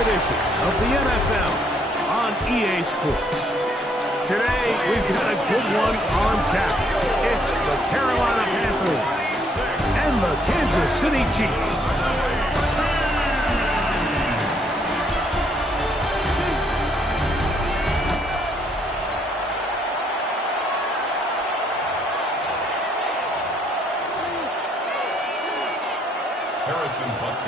edition of the NFL on EA Sports. Today, we've got a good one on tap. It's the Carolina Panthers and the Kansas City Chiefs.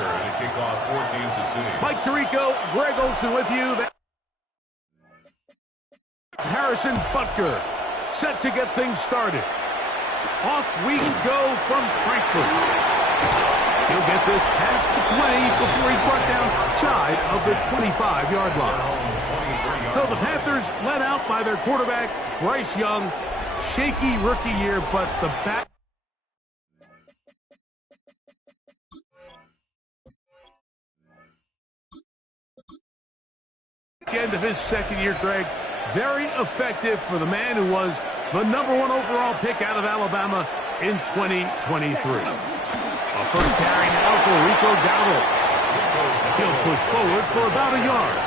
To kick off for Kansas City. Mike Tirico, Greg Olsen with you. That's Harrison Butker set to get things started. Off we go from Frankfurt. He'll get this past the 20 before he's brought down shy of the 25-yard line. So the Panthers led out by their quarterback, Bryce Young. Shaky rookie year, but the back end of his second year, Greg, very effective for the man who was the #1 overall pick out of Alabama in 2023. A first carry now for Rico Dowdle. He'll push forward for about a yard.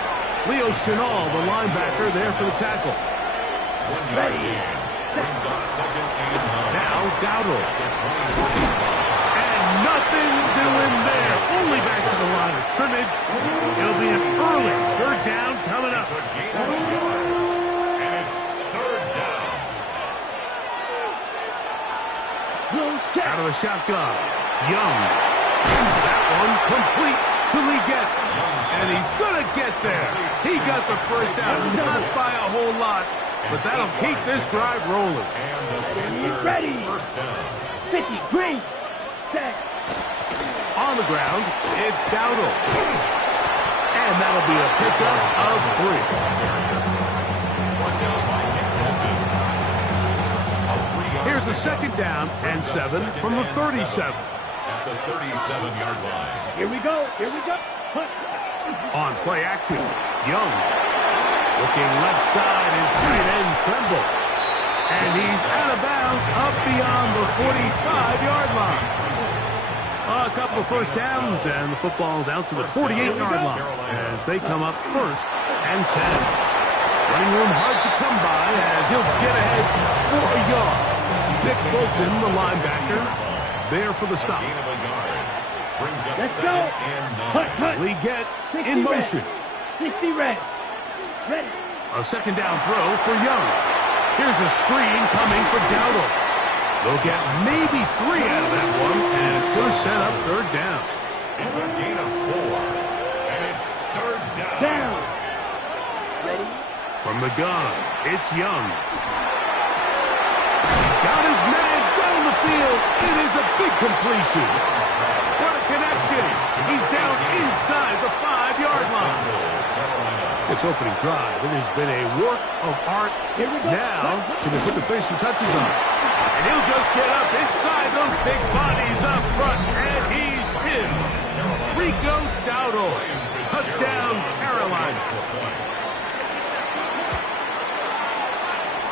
Leo Chenal, the linebacker, there for the tackle. Now Dowdle. And nothing doing there. Only back to the line of scrimmage. It'll be an early third down coming up. And it's third down. Out of the shotgun. Young. That one complete to Leggett. And he's going to get there. He got the first down, not by a whole lot, but that'll keep this drive rolling. Ready. First down. 50, green, set. On the ground, it's Dowdle. And that'll be a pickup of 3. Here's a second down and 7 from the 37. At the 37-yard line. Here we go, here we go. Hunt. On play action, Young. Looking left side is tight end Tremble. And he's out of bounds up beyond the 45-yard line. A couple of first downs, and the football's out to the 48-yard line as they come up first and 10. Running room hard to come by as he'll get ahead for a yard. Nick Bolton, the linebacker, there for the stop. Let's go. Leggett in motion. 60 red. Ready. A second down throw for Young. Here's a screen coming for Dowdle. They'll get maybe 3 out of that one, and it's going to set up third down. It's a gain of 4, and it's third down. Down. Ready. From the gun, it's Young. Got his man down the field. It is a big completion. What a connection. He's down inside the 5-yard line. This opening drive, it has been a work of art. Here we go. Now, can they put the finishing touches on? And he'll just get up inside those big bodies up front, and he's in. Rico Dowdle. Touchdown, Carolina.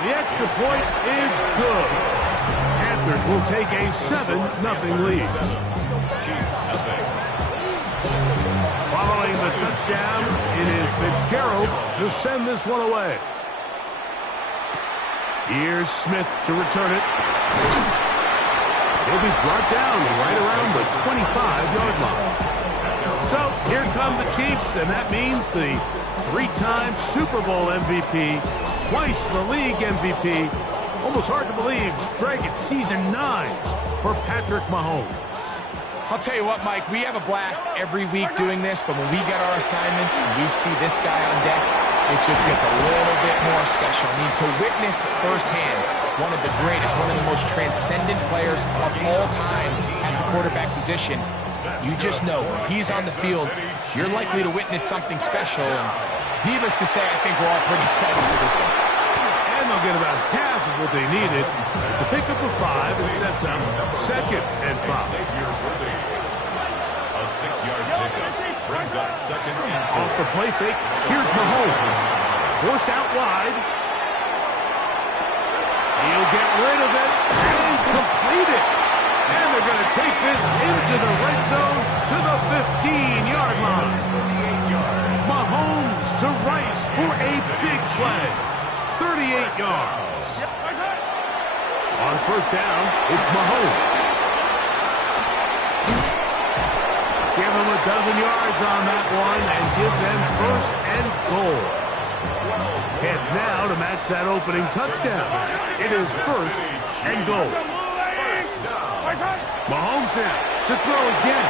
The extra point is good. Panthers will take a 7-0 lead. Following the touchdown, it is Fitzgerald to send this one away. Here's Smith to return it. He'll be brought down right around the 25-yard line. So here come the Chiefs, and that means the 3-time Super Bowl MVP, twice the league MVP. Almost hard to believe, Greg, it's season 9 for Patrick Mahomes. I'll tell you what, Mike, we have a blast every week doing this, but when we get our assignments and we see this guy on deck, it just gets a little bit more special. I mean, to witness firsthand one of the greatest, one of the most transcendent players of all time at the quarterback position, you just know when he's on the field, you're likely to witness something special. And needless to say, I think we're all pretty excited for this one. And they'll get about half of what they needed. It's a pickup of 5 and sets up 2nd and 5. A 6-yard pickup brings up 2nd and 4. Off the play fake, here's Mahomes. Forced out wide. He'll get rid of it and complete it. And they're going to take this into the red zone to the 15-yard line. to Rice for a big play. 38 yards. On first down, it's Mahomes. Give him a dozen yards on that one and give them first and goal. Chance now to match that opening touchdown. It is first and goal. Mahomes now to throw again.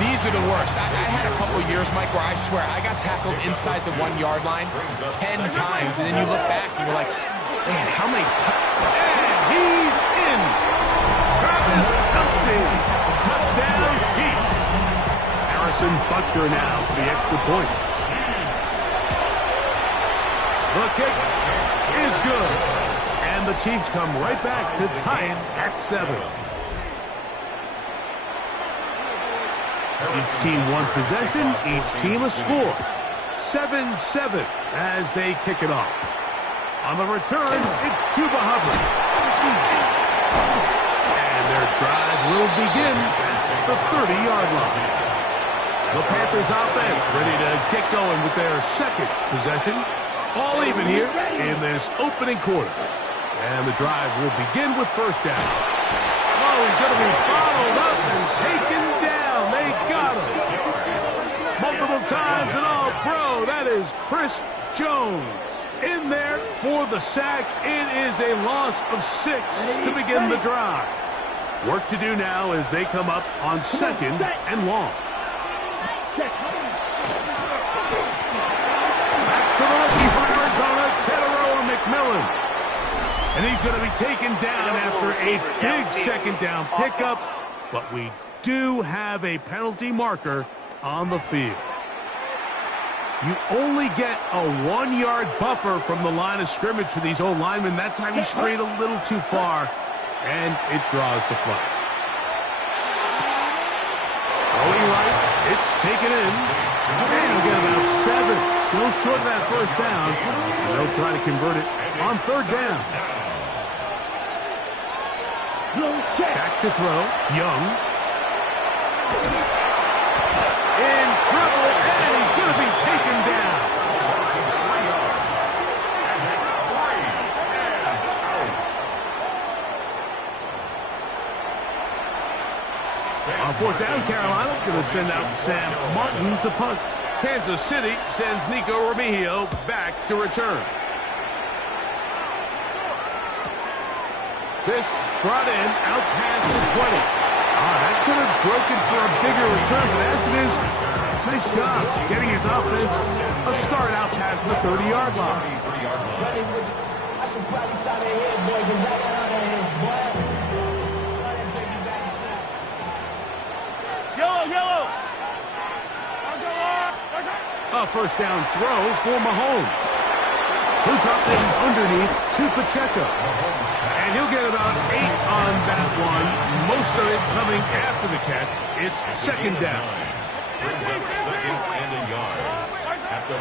These are the worst. I had a couple years, Mike, where I swear I got tackled inside the 1 yard line 10 times, and then you look back and you're like, man, how many times? And he's in. Travis Kelce. Touchdown, Chiefs. Harrison Butker now for the extra point. The kick is good. And the Chiefs come right back to tie it at 7. Each team one possession, each team a score. 7-7 as they kick it off. On the return, it's Chuba Hubbard. And their drive will begin at the 30-yard line. The Panthers offense ready to get going with their second possession. All even here in this opening quarter. And the drive will begin with first down. Oh, he's going to be followed up and taken down. They got him. Multiple times and all pro. That is Chris Jones in there for the sack. It is a loss of 6 to begin the drive. Work to do now as they come up on second and long. That's to the rookie for Arizona, Tedero McMillan. And he's going to be taken down after a big second down pickup. But we do have a penalty marker on the field. You only get a 1 yard buffer from the line of scrimmage for these old linemen. That time he strayed a little too far, and it draws the flag. Going right, it's taken in, and he'll get about 7. Still short of that first down, and they'll try to convert it on third down. Back to throw, Young. In trouble, and he's going to be taken down. On fourth down, Carolina going to send out Sam Martin to punt. Kansas City sends Nico Remigio back to return. This brought in out past the 20. That could have broken for a bigger return, but as it is, nice job getting his offense a start out past the 30-yard line. I should probably start ahead, boy, because I got all that hits, boy. Yellow! A first down throw for Mahomes, who dropped it underneath to Pacheco. And he'll get about 8 on that one, most of it coming after the catch. It's second down. Brings up second and a yard.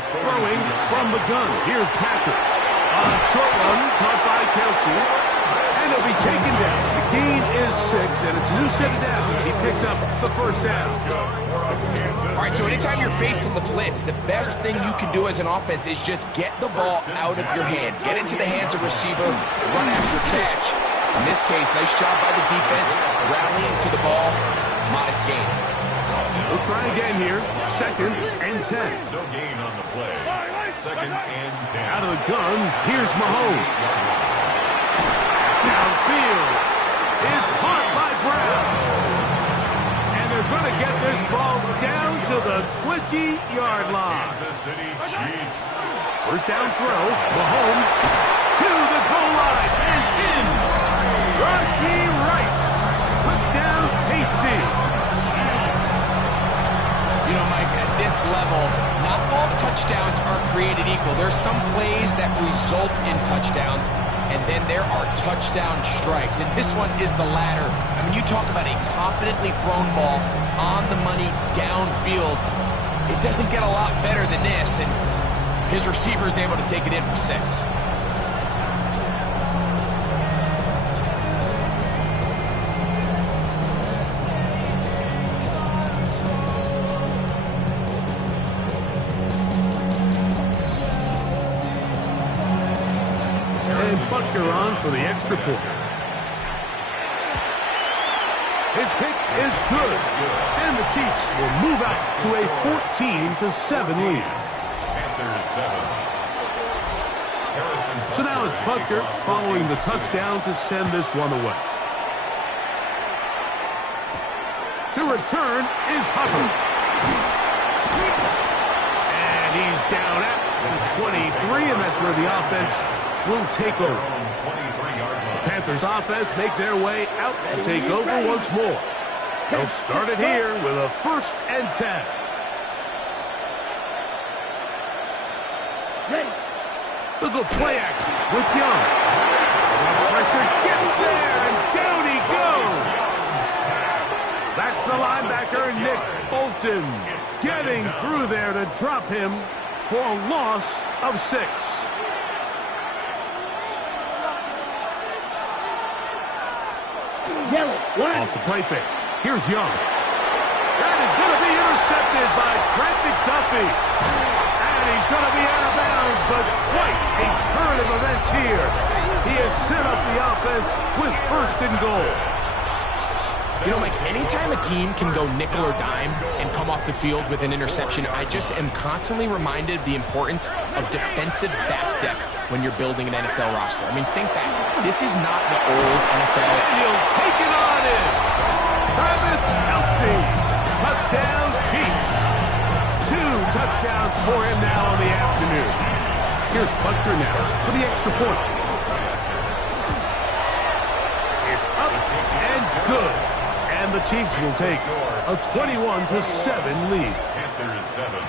Throwing from the gun. Here's Patrick. On a short run, caught by Kelce. And he'll be taken down. The gain is 6, and it's a new set of downs. He picked up the first down. All right, so anytime you're facing the blitz, the best thing you can do as an offense is just get the ball out of your hand. Get into the hands of receiver, run after catch. In this case, nice job by the defense, rallying to the ball, modest gain. We'll try again here. Second and 10. No gain on the play. Second and 10. Out of the gun, here's Mahomes. Downfield is caught by Brown. And they're going to get this ball down to the 20-yard line. Kansas City Chiefs. First down throw, Mahomes to the goal line and in. Rashee Rice. Touchdown, KC. You know, Mike, at this level, not all touchdowns are created equal. There's some plays that result in touchdowns, and then there are touchdown strikes. And this one is the latter. I mean, you talk about a confidently thrown ball on the money downfield. It doesn't get a lot better than this, and his receiver is able to take it in for 6. Butker on for the extra point. His kick is good, and the Chiefs will move out to a 14-7 lead. Panthers 7. So now it's Butker following the touchdown to send this one away. To return is Hubbard. And he's down at the 23, and that's where the offense will take over. The Panthers offense make their way out to take over once more. They'll start it here with a 1st and 10. Ready. Look at play action with Young. Pressure gets there, and down he goes. That's the linebacker, Nick Bolton, getting through there to drop him for a loss of 6. Yellow. One. Off the play fake. Here's Young. That is going to be intercepted by Trent McDuffie. And he's going to be out of bounds, but quite a turn of events here. He has set up the offense with 1st and goal. You know, Mike, anytime a team can go nickel or dime and come off the field with an interception, I just am constantly reminded of the importance of defensive back depth when you're building an NFL roster. I mean, think back. This is not the old NFL. And he'll take it on in. Travis Kelce. Touchdown, Chiefs. 2 touchdowns for him now on the afternoon. Here's Butker now for the extra point. It's up and good. And the Chiefs will take a 21-7 lead. Panthers 7.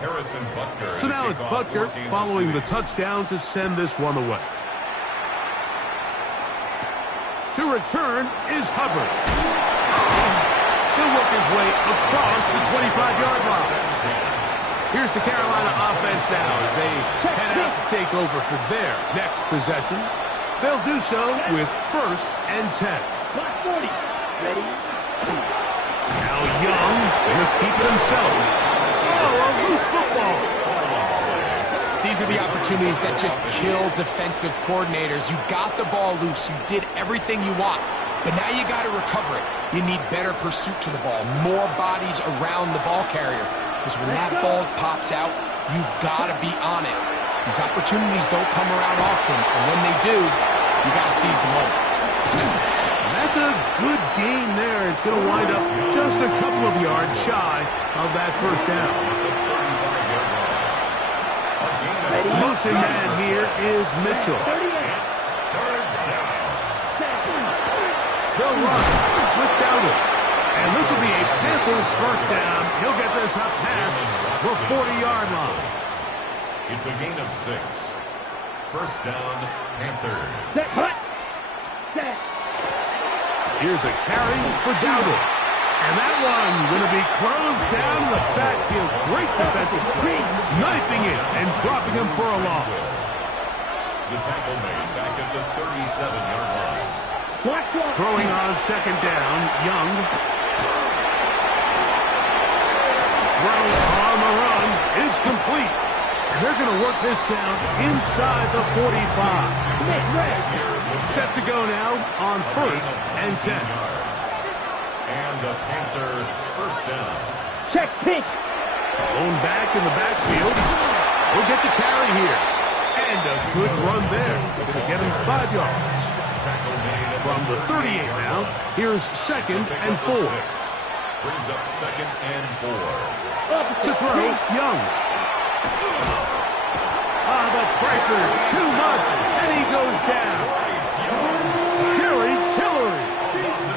Harrison Butker. So now it's Butker following the touchdown to send this one away. To return is Hubbard. He'll work his way across the 25-yard line. Here's the Carolina offense now as they head out to take over for their next possession. They'll do so with 1st and 10. Clock 40. Ready. Now Young going to keep it himself. Oh, a loose football. These are the opportunities that just kill defensive coordinators. You got the ball loose. You did everything you want. But now you got to recover it. You need better pursuit to the ball. More bodies around the ball carrier. Because when that ball pops out, you've got to be on it. These opportunities don't come around often. And when they do, you got to seize the moment. And that's a good game there. It's going to wind up just a couple of yards shy of that 1st down. Motion man here is Mitchell. They'll run with Dowdle. And this will be a Panthers 1st down. He'll get this up past the 40-yard line. It's a gain of 6. 1st down, Panthers. Here's a carry for Dowdle. And that one going to be closed down in the backfield. Great defensive play. Knifing it and dropping him for a loss. The tackle made back at the 37-yard line. Throwing on 2nd down, Young. Throw on the run is complete. And they're going to work this down inside the 45. Set to go now on 1st and 10. And the Panther 1st down. Check pitch. Thrown back in the backfield. We'll get the carry here. And a good run there. Going to get him 5 yards. From the 38 now, here's 2nd and 4. Brings up 2nd and 4. To throw, Young. The pressure, too much, and he goes down. Tillery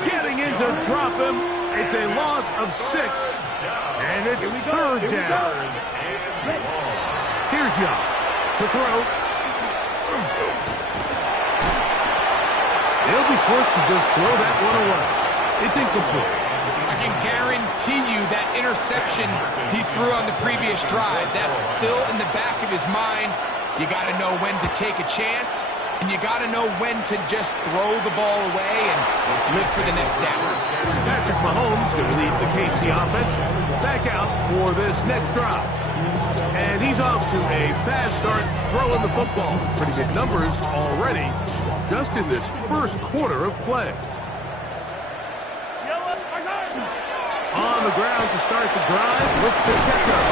getting in to drop him. It's a loss of 6, and it's 3rd down. Here's Young to throw. He'll be forced to just throw that one away. It's incomplete. I can guarantee you that interception he threw on the previous drive, that's still in the back of his mind. You got to know when to take a chance, and you got to know when to just throw the ball away and live for the next down. Patrick Mahomes going to lead the KC offense back out for this next drive. And he's off to a fast start throwing the football. Pretty big numbers already just in this first quarter of play. On the ground to start the drive with the checkup.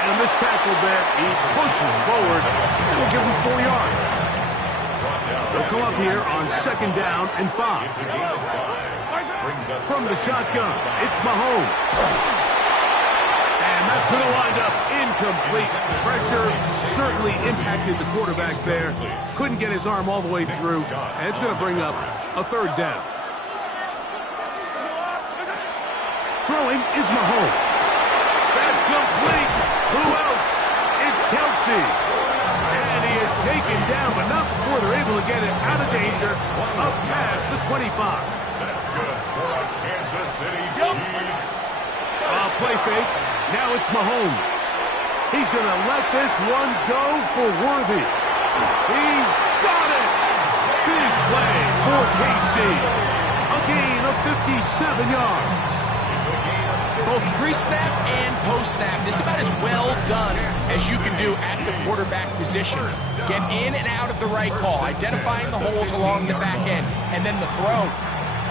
And this tackle there, he pushes forward. It'll give him 4 yards. They'll come up here on 2nd down and 5. From the shotgun, it's Mahomes. And that's going to wind up incomplete. Pressure certainly impacted the quarterback there. Couldn't get his arm all the way through. And it's going to bring up a 3rd down. Throwing is Mahomes. That's complete. Who else? It's Kelsey. And he is taken down, but not before they're able to get it out of danger, up past the 25. That's good for a Kansas City Chiefs. Play fake. Now it's Mahomes. He's going to let this one go for Worthy. He's got it. Big play for KC. A gain of 57 yards. Both pre-snap and post-snap, this is about as well done as you can do at the quarterback position. Get in and out of the right call, identifying the holes along the back end, and then the throw.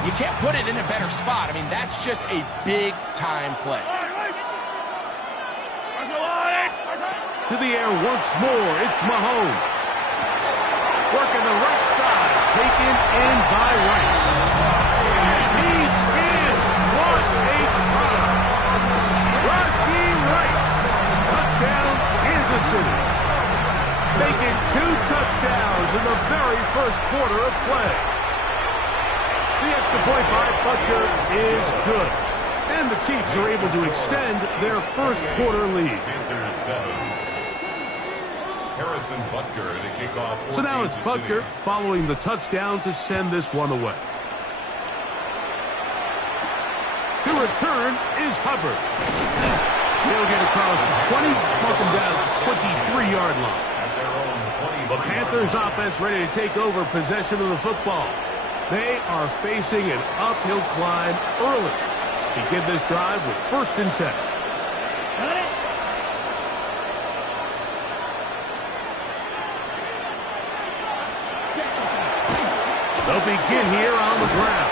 You can't put it in a better spot. I mean, that's just a big-time play. To the air once more, it's Mahomes. Working the right side, taken in by Rice. He's in. What a try. Rashee Rice. Touchdown, Kansas City. Making 2 touchdowns in the very first quarter of play. The extra point by Butker is good. And the Chiefs are able to extend their first quarter lead. Harrison Butker to kick off. So now it's Butker following the touchdown to send this one away. To return is Hubbard. He'll get across the 20, mark him down at the 23-yard line. The Panthers offense ready to take over possession of the football. They are facing an uphill climb early. Begin this drive with 1st and 10. They'll begin here on the ground.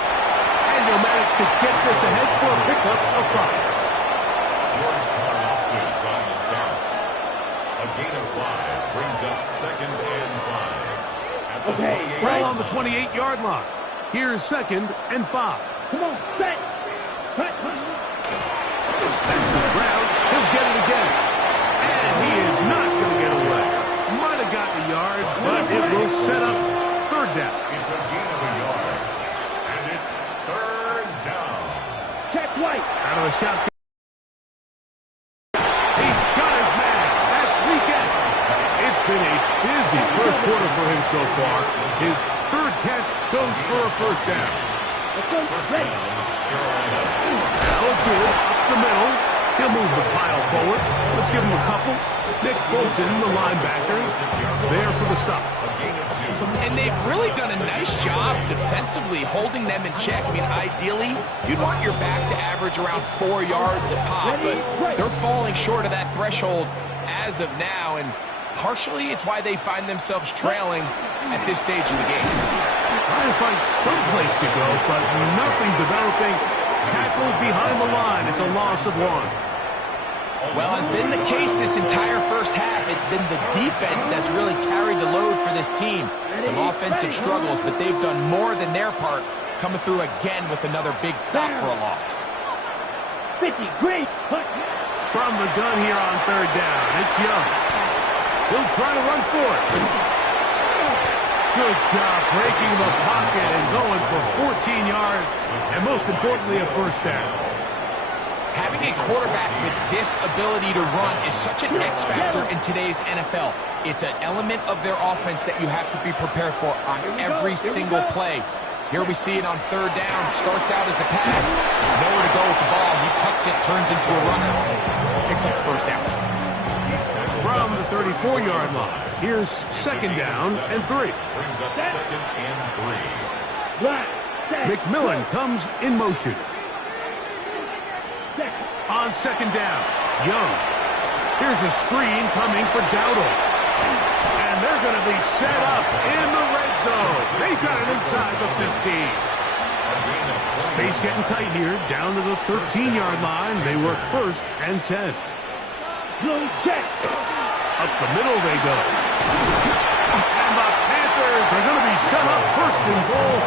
And they'll manage to get this ahead for a pickup of 5. George Karlaftis on the start. A gain of 5 brings up 2nd and 5. At the 28. Ball on the 28-yard line. Here's 2nd and 5. Come on, set. Back to the ground. He'll get it again. And he is not going to get away. Might have gotten a yard, but it will set up 3rd down. It's a gain of a yard. And it's 3rd down. Check White. Out of the shotgun. He's got his man. That's weekend. It's been a busy first quarter for him so far. His 3rd catch goes for a 1st down. First down, Carolina. That'll do it. Up the middle. He'll move the pile forward. Let's give him a couple. Nick Bolton, the linebacker, there for the stop. And they've really done a nice job defensively holding them in check. I mean, ideally, you'd want your back to average around 4 yards a pop, but they're falling short of that threshold as of now, and partially it's why they find themselves trailing at this stage of the game. Trying to find some place to go, but nothing developing. Tackled behind the line. It's a loss of 1. Well, has been the case this entire first half. It's been the defense that's really carried the load for this team. Some offensive struggles, but they've done more than their part, coming through again with another big stop for a loss. 50, great. From the gun here on 3rd down, it's Young. He'll try to run for it. Good job breaking the pocket and going for 14 yards, and most importantly, a 1st down. Having a quarterback with this ability to run is such an X factor in today's NFL. It's an element of their offense that you have to be prepared for on every single play. Here we see it on 3rd down. Starts out as a pass. Nowhere to go with the ball. He tucks it, turns into a runner. Picks up the 1st down. From the 34-yard line, here's 2nd down and 3. Brings up 2nd and 3. McMillan comes in motion. On second down, Young. Here's a screen coming for Dowdle. And they're going to be set up in the red zone. They've got it inside the 15. Space getting tight here, down to the 13-yard line. They work first and 10. Check. Up the middle they go. And the Panthers are going to be set up first and goal.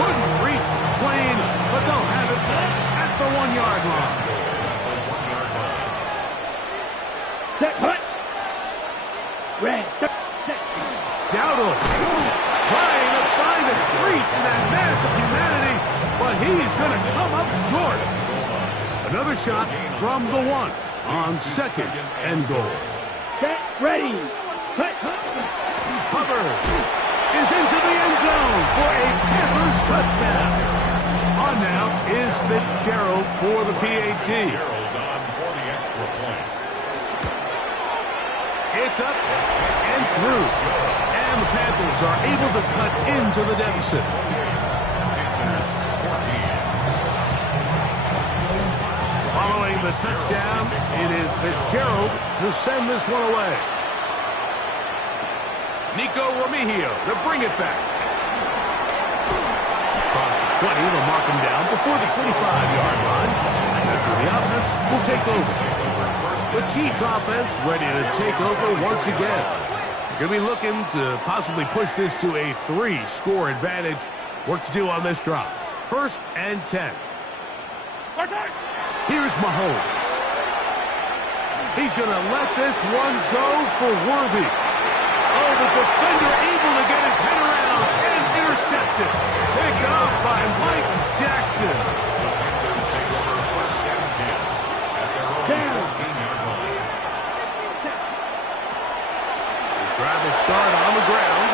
Couldn't reach the plane, but they'll have it at the 1-yard line. Set. Hut. Red. Dowdle trying to find a crease in that mass of humanity, but he's going to come up short. Another shot from the 1 on second and goal. Set. Ready. Hubbard is into the end zone for a Panthers touchdown. On now is Fitzgerald for the PAT. Fitzgerald on for the extra point. It's up and through. And the Panthers are able to cut into the deficit. Panthers 14. Following the touchdown, it is Fitzgerald to send this one away. Nico Remigio to bring it back. Across the 20, they'll mark him down before the 25-yard line. And that's where the offense will take over. The Chiefs offense ready to take over once again. They're going to be looking to possibly push this to a 3-score advantage. Work to do on this drop. First and 10. Here's Mahomes. He's going to let this one go for Worthy. Oh, the defender able to get his head around and intercepted. Picked off by Mike Jackson. The Panthers take over first and 10 at their own 14-yard line. The drive will start on the ground.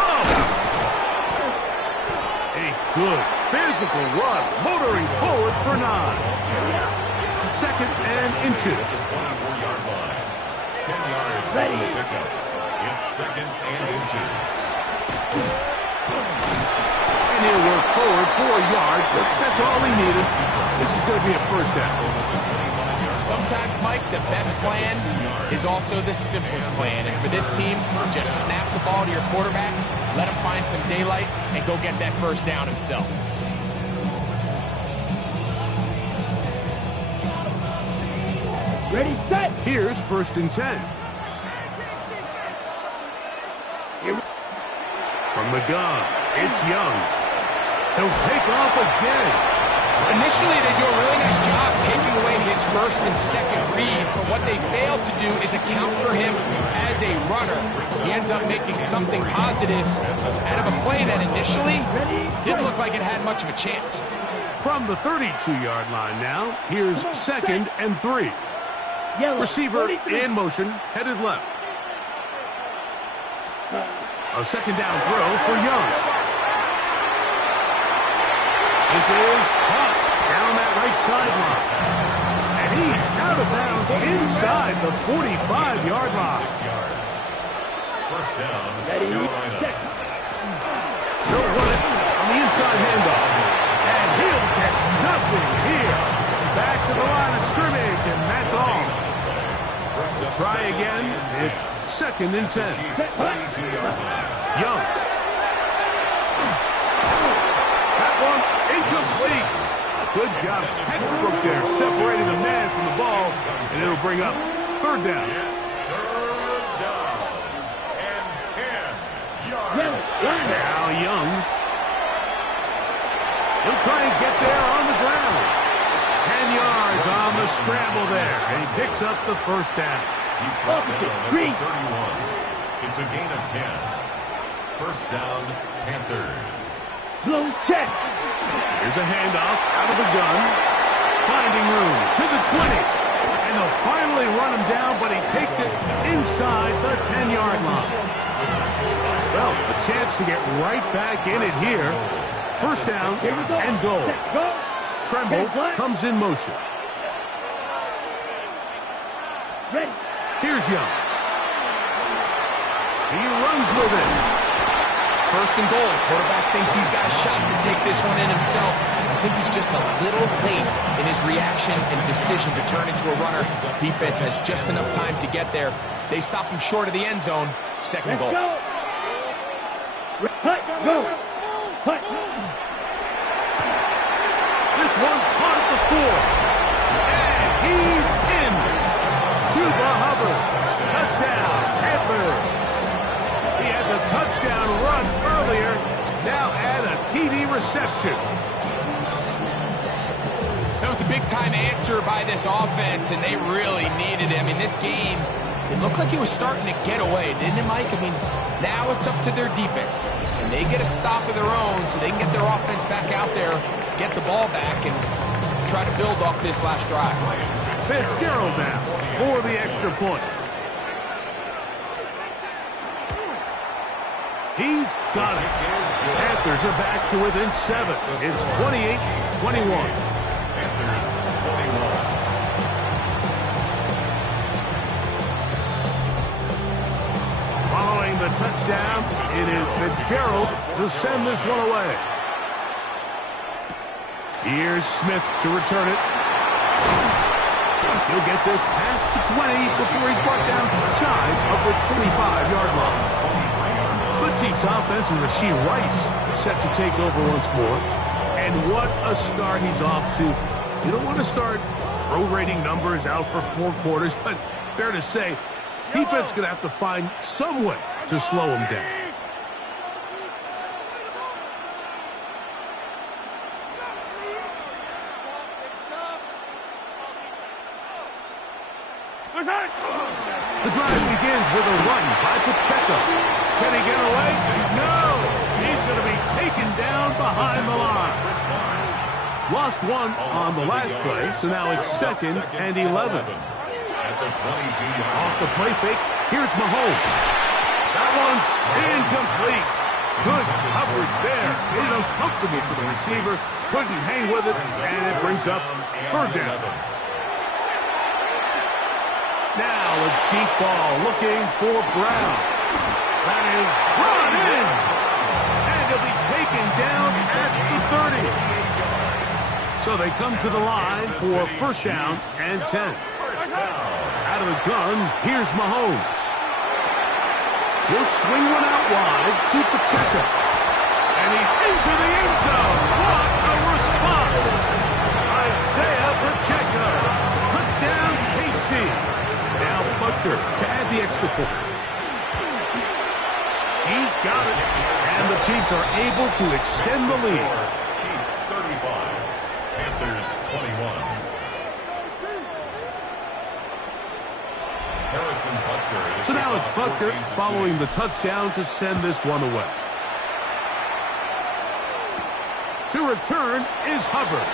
Oh! A good physical run, motoring forward for 9. Second and inches. 24-yard line. 10 yards on the pickup. It's second and inches. And he'll work forward for a yard, but that's all he needed. This is going to be a first down. Sometimes, Mike, the best plan is also the simplest plan. And for this team, just snap the ball to your quarterback, let him find some daylight, and go get that first down himself. Ready, set. Here's first and 10. From the gun, it's Young. He'll take off again. Initially, they do a really nice job taking away his first and second read, but what they failed to do is account for him as a runner. He ends up making something positive out of a play that initially didn't look like it had much of a chance. From the 32-yard line now, here's second and 3. Yellow. Receiver 43. in motion, headed left. A second down throw for Young. This is caught down that right sideline. And he's out of bounds inside the 45-yard line. 6 yards. First down, Ready, Carolina. set. They'll run it on the inside handoff. And he'll get nothing here. Back to the line of scrimmage, and that's all. Try again. It's second and 10. Chiefs 42-yard line. Young. That one incomplete. Good job. Textbook there, separating the man from the ball, and it'll bring up third down. It's third down and 10 yards. Yellow. Line. Now Young. He'll try and get there on the ground. 10 yards on the scramble there, and he picks up the first down. He's brought down at Green. the 31. It's a gain of 10. First down, Panthers. Blue check. Here's a handoff out of the gun. Finding room to the 20. And they'll finally run him down, but he takes it inside the 10-yard line. Well, a chance to get right back in it here. First down Here we go. and goal. Set, go. Tremble comes in motion. Ready. Here's Young. He runs with it. First and goal. Quarterback thinks he's got a shot to take this one in himself. I think he's just a little late in his reaction and decision to turn into a runner. Defense has just enough time to get there. They stop him short of the end zone. Second and goal. Go. Hut, go. Hut. This one caught at the 4. And he's in. Chuba Hubbard. Touchdown, Panthers. He had the touchdown run earlier. Now add a TD reception. That was a big-time answer by this offense, and they really needed him. In this game, it looked like he was starting to get away, didn't it, Mike? I mean, now it's up to their defense. And they get a stop of their own so they can get their offense back out there, get the ball back, and try to build off this last drive. Fitzgerald now for the extra point. He's got it. Panthers are back to within 7. It's 28-21. Panthers 21. Following the touchdown, it is Fitzgerald to send this one away. Here's Smith to return it. He'll get this past the 20 before he's brought down shy of the 25-yard line. The Chiefs offense and Rashee Rice set to take over once more. And what a start he's off to. You don't want to start prorating numbers out for 4 quarters, but fair to say, defense going to have to find some way to slow him down. The drive begins with a run by Pacheco. Can he get away? No! He's going to be taken down behind the line. Lost one on the last play, so now it's 2nd and 11. Off the play fake, here's Mahomes. That one's incomplete. Good coverage there. Made it uncomfortable for the receiver. Couldn't hang with it, and it brings up 3rd down. Now a deep ball looking for Brown. That is brought in. And he'll be taken down at the 30. So they come to the line for 1st down and 10. Out of the gun, here's Mahomes. He'll swing one out wide to Pacheco. And he's into the end zone. What a response. Isaiah Pacheco. Touchdown, KC. Now Butker to add the extra point. He's got it. And the Chiefs are able to extend the lead. Chiefs 35, Panthers 21. Harrison Butker. So now it's Butker following the touchdown to send this one away. To return is Hubbard.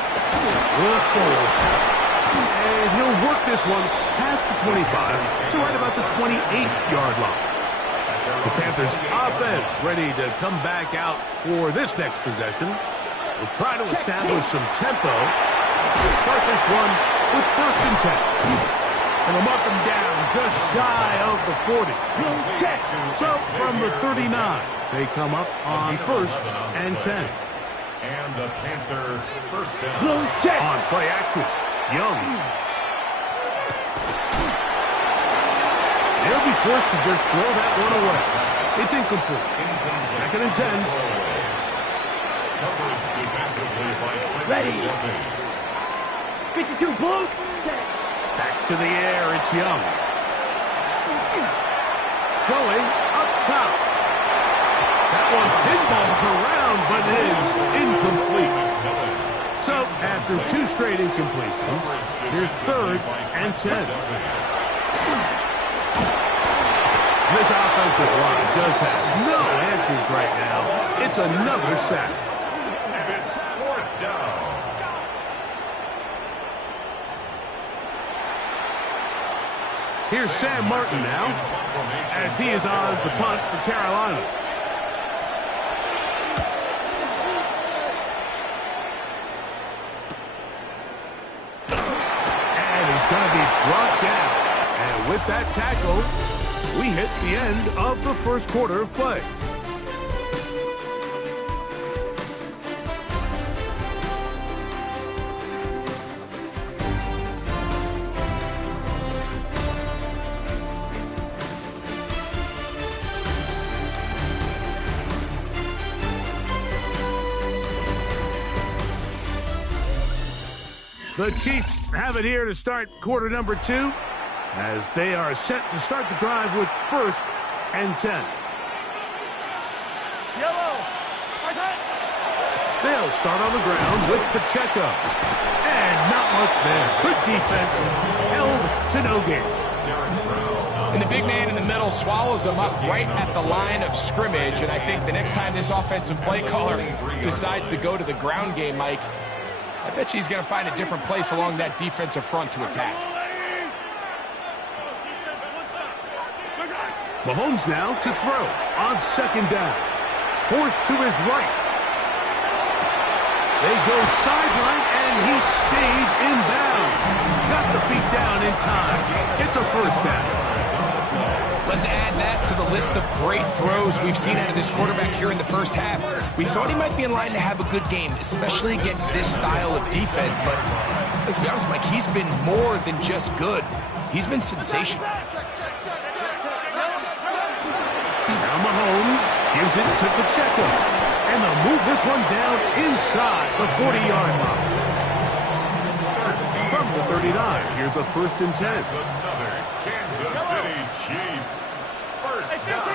And he'll work this one past the 25 to right about the 28-yard line. The Panthers offense ready to come back out for this next possession. We'll try to establish some tempo to start this one with 1st and 10. And they'll mark them down just shy of the 40. So from the 39, they come up on 1st and 10. And the Panthers 1st down. On play action, Young. They'll be forced to just throw that one away. It's incomplete. 2nd and 10. Coverage defensively by Trent. Ready. 52 close. Back to the air, it's Young. Going up top. That one pinballs around, but it is incomplete. So, after 2 straight incompletions, here's 3rd and 10. This offensive line just has no answers right now. It's another sack. And it's 4th down. Here's Sam Martin now, as he is on to punt for Carolina. And he's going to be brought down. And with that tackle, we hit the end of the 1st quarter of play. The Chiefs have it here to start quarter number 2 as they are set to start the drive with 1st and 10. They'll start on the ground with Pacheco. And not much there. Good defense. Held to no gain. And the big man in the middle swallows him up right at the line of scrimmage. And I think the next time this offensive play caller decides to go to the ground game, Mike, I bet you he's going to find a different place along that defensive front to attack. Mahomes now to throw on 2nd down. Forced to his right. They go sideline, and he stays in bounds. Got the feet down in time. It's a 1st down. Let's add that to the list of great throws we've seen out of this quarterback here in the 1st half. We thought he might be in line to have a good game, especially against this style of defense. But let's be honest, Mike, he's been more than just good. He's been sensational. Now Mahomes gives it to Pacheco. And they'll move this one down inside the 40-yard line. From the 39, here's a 1st and 10. Another Kansas City Chiefs. 1st down.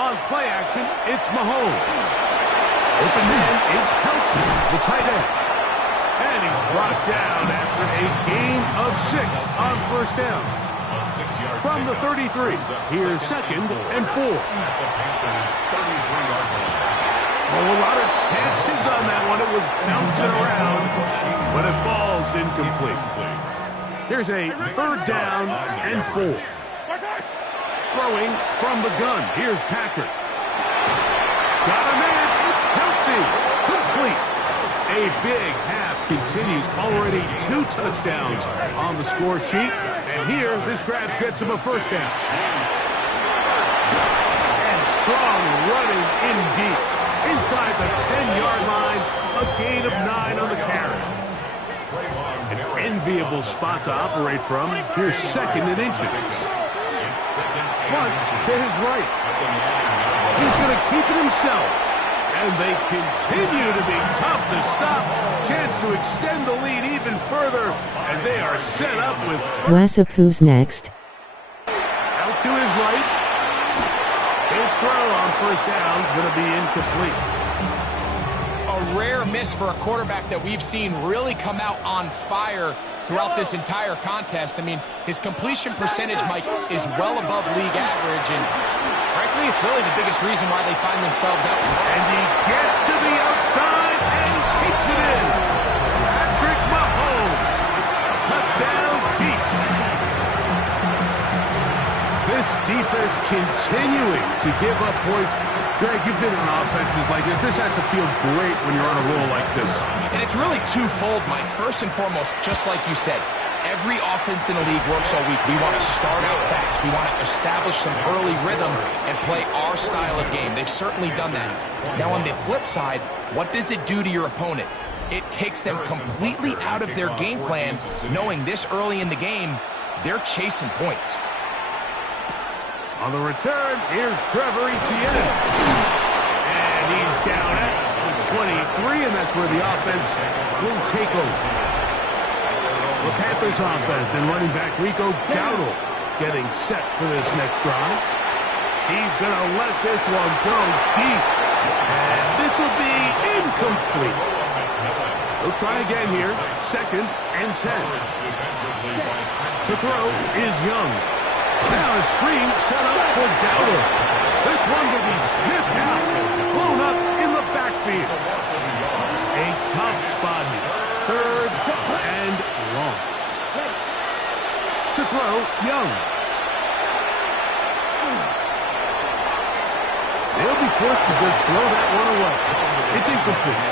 On play action, it's Mahomes. Open man is Kelsey, the tight end. And he's brought down after a gain of 6 on 1st down. From the 33, here's 2nd and 4. At the Panthers' 33-yard line. Oh, a lot of chances on that one. It was bouncing around, but it falls incomplete. Here's a 3rd down and 4. Throwing from the gun. Here's Patrick. Got him in. It's Kelsey. Complete. A big half continues. Already 2 touchdowns on the score sheet. And here, this grab gets him a 1st down. And strong running in deep. Inside the 10-yard line, a gain of 9 on the carry. An enviable spot to operate from. Here's 2nd and inches. Flush to his right. He's going to keep it himself. And they continue to be tough to stop. Chance to extend the lead even further as they are set up with... Wassip, who's next? Out to his right. His throw on 1st down is going to be incomplete. A rare miss for a quarterback that we've seen really come out on fire throughout this entire contest. I mean, his completion percentage, Mike, is well above league average, and frankly, it's really the biggest reason why they find themselves out. And he gets to the outside and takes it in. Patrick Mahomes. Touchdown, Chiefs. This defense continuing to give up points. Greg, you've been in offenses like this. This has to feel great when you're on a roll like this. And it's really twofold, Mike. First and foremost, just like you said, every offense in the league works all week. We want to start out fast. We want to establish some early rhythm and play our style of game. They've certainly done that. Now, on the flip side, what does it do to your opponent? It takes them completely out of their game plan, knowing this early in the game, they're chasing points. On the return, here's Trevor Etienne. And he's down at the 23, and that's where the offense will take over. The Panthers offense and running back Rico Dowdle getting set for this next drive. He's going to let this one go deep. And this will be incomplete. He'll try again here. 2nd and 10. To throw is Young. Now a screen set up for Dowdle. This one will be sniffed out, blown up in the backfield. A tough spot here. 3rd and long. To throw, Young. They'll be forced to just throw that one away. It's incomplete.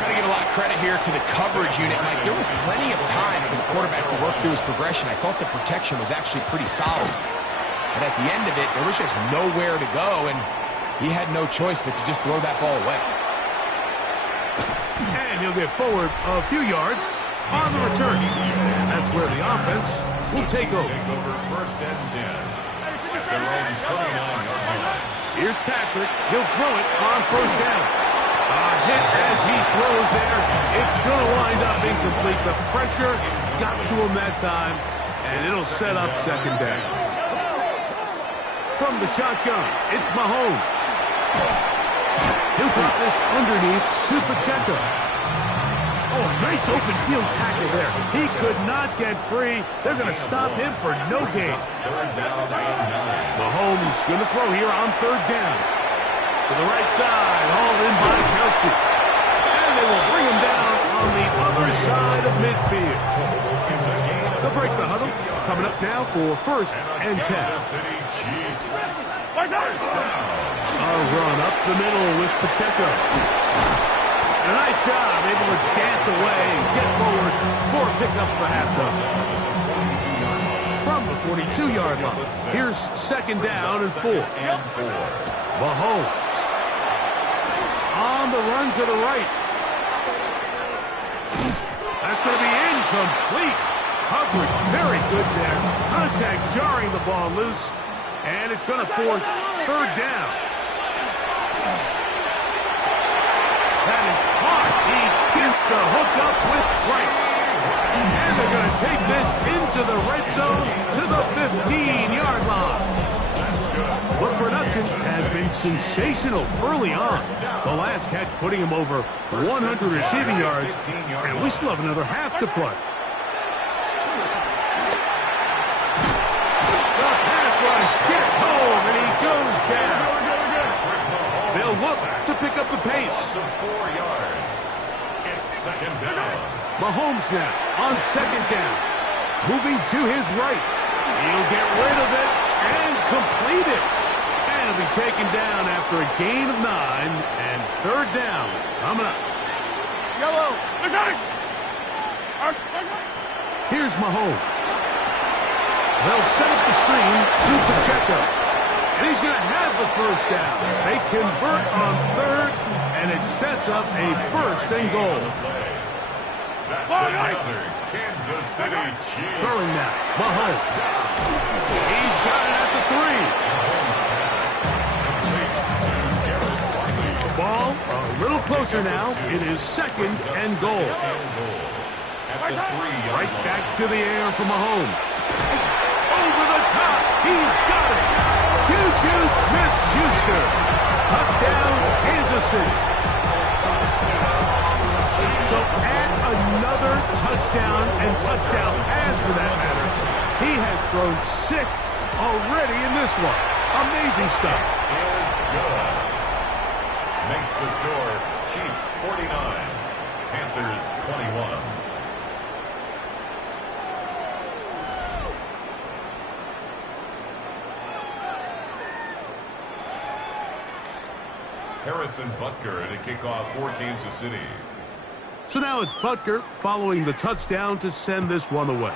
Got to give a lot of credit here to the coverage unit, Mike. There was plenty of time for the quarterback to work through his progression. I thought the protection was actually pretty solid. But at the end of it, there was just nowhere to go, and he had no choice but to just throw that ball away. And he'll get forward a few yards on the return. And that's where the offense will take over. 1st and 10. At their own 29-yard line. Here's Patrick. He'll throw it on 1st down. Hit as he throws there. It's going to wind up incomplete. The pressure got to him that time, and it'll set up second down. From the shotgun, it's Mahomes. He'll drop this underneath to Pacheco. Oh, nice open field tackle there. He could not get free. They're going to stop him for no gain. Mahomes going to throw here on third down. To the right side, hauled in by Kelsey. And they will bring him down on the other side of midfield. They'll break the huddle. Coming up now for first and 10. A run up the middle with Pacheco. A nice job, able to dance away and get forward for a pickup for half dozen. From the 42-yard line, here's second down and 4. Mahomes. On the run to the right. That's going to be incomplete. Coverage very good there. Contact jarring the ball loose. And it's going to force third down. That is caught. He gets the hook up with Price. And they're going to take this into the red zone to the 15-yard line. But production has been sensational early on. The last catch putting him over 100 receiving yards, and we still have another half to play. The pass rush gets home, and he goes down. They'll look to pick up the pace. 4 yards. It's second down. Mahomes now on second down. Moving to his right. He'll get rid of it and complete it. And it'll be taken down after a gain of 9 and third down coming up. Yellow. Here's Mahomes. They'll set up the screen to Pacheco. And he's going to have the first down. They convert on third, and it sets up a first and goal. That's another Kansas City Chiefs. Throwing now, Mahomes. He's got it at the 3. The ball a little closer now. It is second and goal. Right back to the air for Mahomes. Over the top. He's got it. Juju Smith-Schuster. Touchdown, Kansas City. So add another touchdown and touchdown pass for that matter. He has thrown 6 already in this one. Amazing stuff. Good. Makes the score Chiefs 49, Panthers 21. Harrison Butker to kick off for Kansas City. So now it's Butker following the touchdown to send this one away.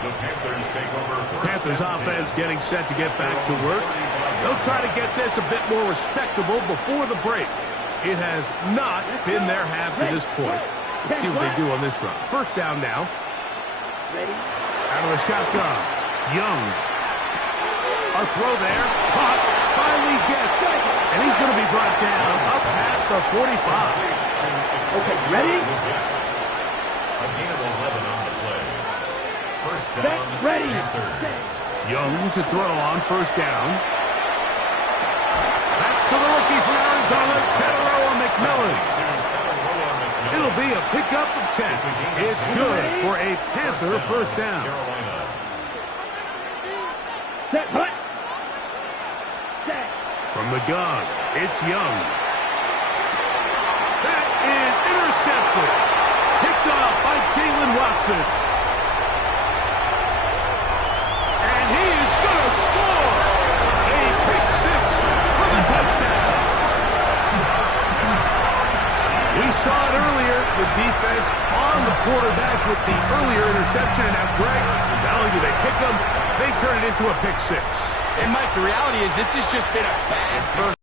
The Panthers take over. Panthers offense getting set to get back to work. They'll try to get this a bit more respectable before the break. It has not been their half to this point. Let's see what they do on this drive. First down now. Out of the shotgun. Young. A throw there. Caught. Finally gets. And he's going to be brought down up past the 45. Okay, ready? A gain of 11 on the play. First down. Ready. Panthers. Young to throw on first down. That's to the rookie from Arizona, Teteroa McMillan. It'll be a pickup of 10. It's good for a Panther first down. Set, hut. Set. From the gun, it's Young. That is intercepted. Picked off by Jalen Watson. And he is going to score. A pick 6 for the touchdown. We saw it earlier, the defense on the quarterback with the earlier interception. And now Greg, not only do they pick him, they turn it into a pick 6. And Mike, the reality is this has just been a bad first.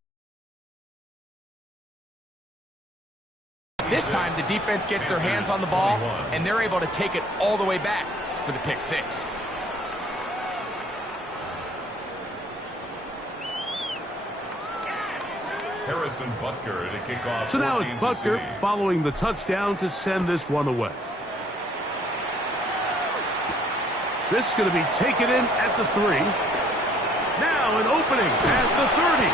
This time the defense gets their hands on the ball and they're able to take it all the way back for the pick 6. Harrison Butker to kick off. So now it's Butker following the touchdown to send this one away. This is going to be taken in at the 3. Now an opening past the 30.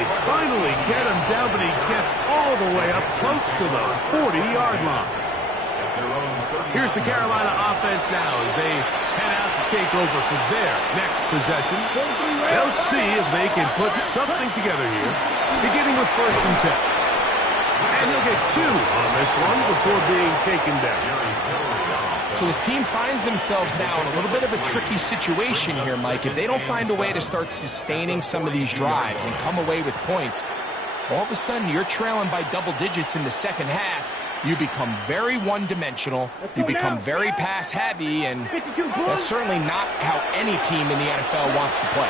They finally get him down, but he gets all the way up close to the 40-yard line. Here's the Carolina offense now as they head out to take over for their next possession. They'll see if they can put something together here, beginning with 1st and 10. And he'll get 2 on this one before being taken down. So his team finds themselves now in a little bit of a tricky situation here, Mike. If they don't find a way to start sustaining some of these drives and come away with points, all of a sudden you're trailing by double digits in the second half. You become very one-dimensional, you become very pass-heavy, and that's certainly not how any team in the NFL wants to play.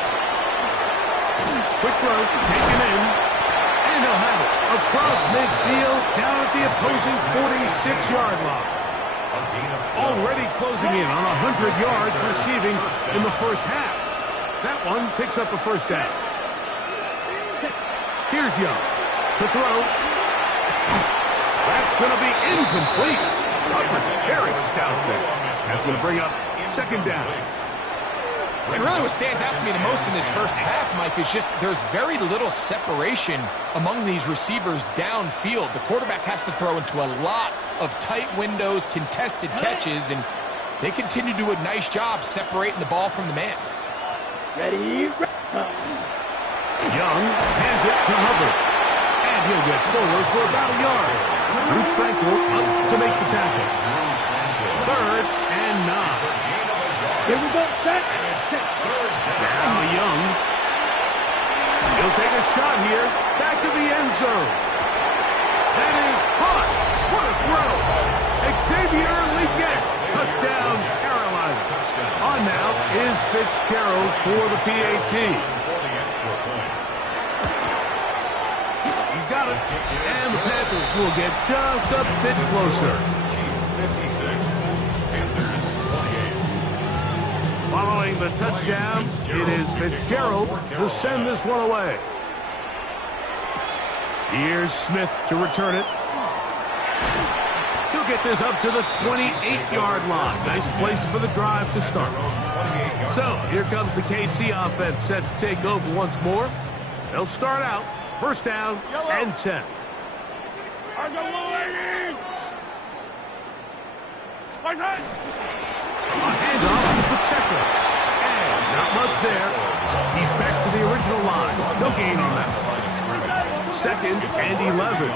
Quick throw, taken in, and he'll have it across midfield, down at the opposing 46-yard line. Already closing in on 100 yards receiving in the first half. That one picks up a first down. Here's Young to throw. That's going to be incomplete. Coverage very stout there. That's going to bring up 2nd down. And really what stands out to me the most in this first half, Mike, is just there's very little separation among these receivers downfield. The quarterback has to throw into a lot of tight windows, contested catches, and they continue to do a nice job separating the ball from the man. Ready? Young hands it to Hubbard. And he'll get forward for about a yard. Drew Tranquil up to make the tackle. 3rd and 9. Here we go. Set. Now Young. He'll take a shot here. Back to the end zone. That is caught. What a throw. Xavier Legette. Touchdown, Carolina. On now is Fitzgerald for the PAT. He's got it. And the Panthers will get just a bit closer. Chiefs 56, Panthers 28. Following the touchdown, it is Fitzgerald to send this one away. Here's Smith to return it. He'll get this up to the 28-yard line. Nice place for the drive to start. So here comes the KC offense set to take over once more. They'll start out 1st down and 10. A handoff to Pacheco. And not much there. He's back to the original line. No gain on that. 2nd and 11.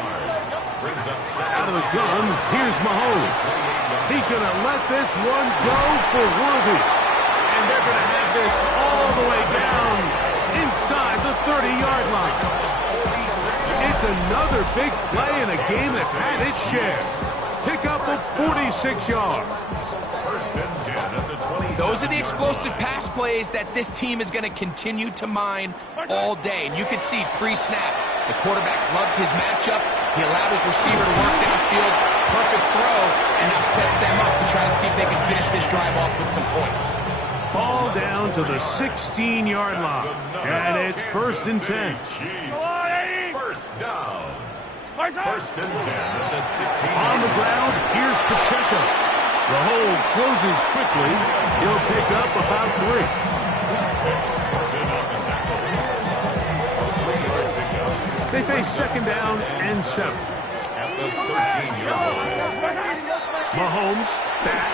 Out of the gun, here's Mahomes. He's going to let this one go for Worthy. And they're going to have this all the way down inside the 30-yard line. It's another big play in a game that's had its share. Pick up a 46 yards. Those are the explosive pass plays that this team is going to continue to mine all day. And you can see pre-snap, the quarterback loved his matchup. He allowed his receiver to work downfield. Perfect throw, and now sets them up to try to see if they can finish this drive off with some points. Ball down to the 16-yard line. And it's 1st and 10. First down. 1st and 10 at the 16. On the ground, here's Pacheco. The hold closes quickly. He'll pick up about 3. They face 2nd down and 7. At the 13-yard line. Mahomes back,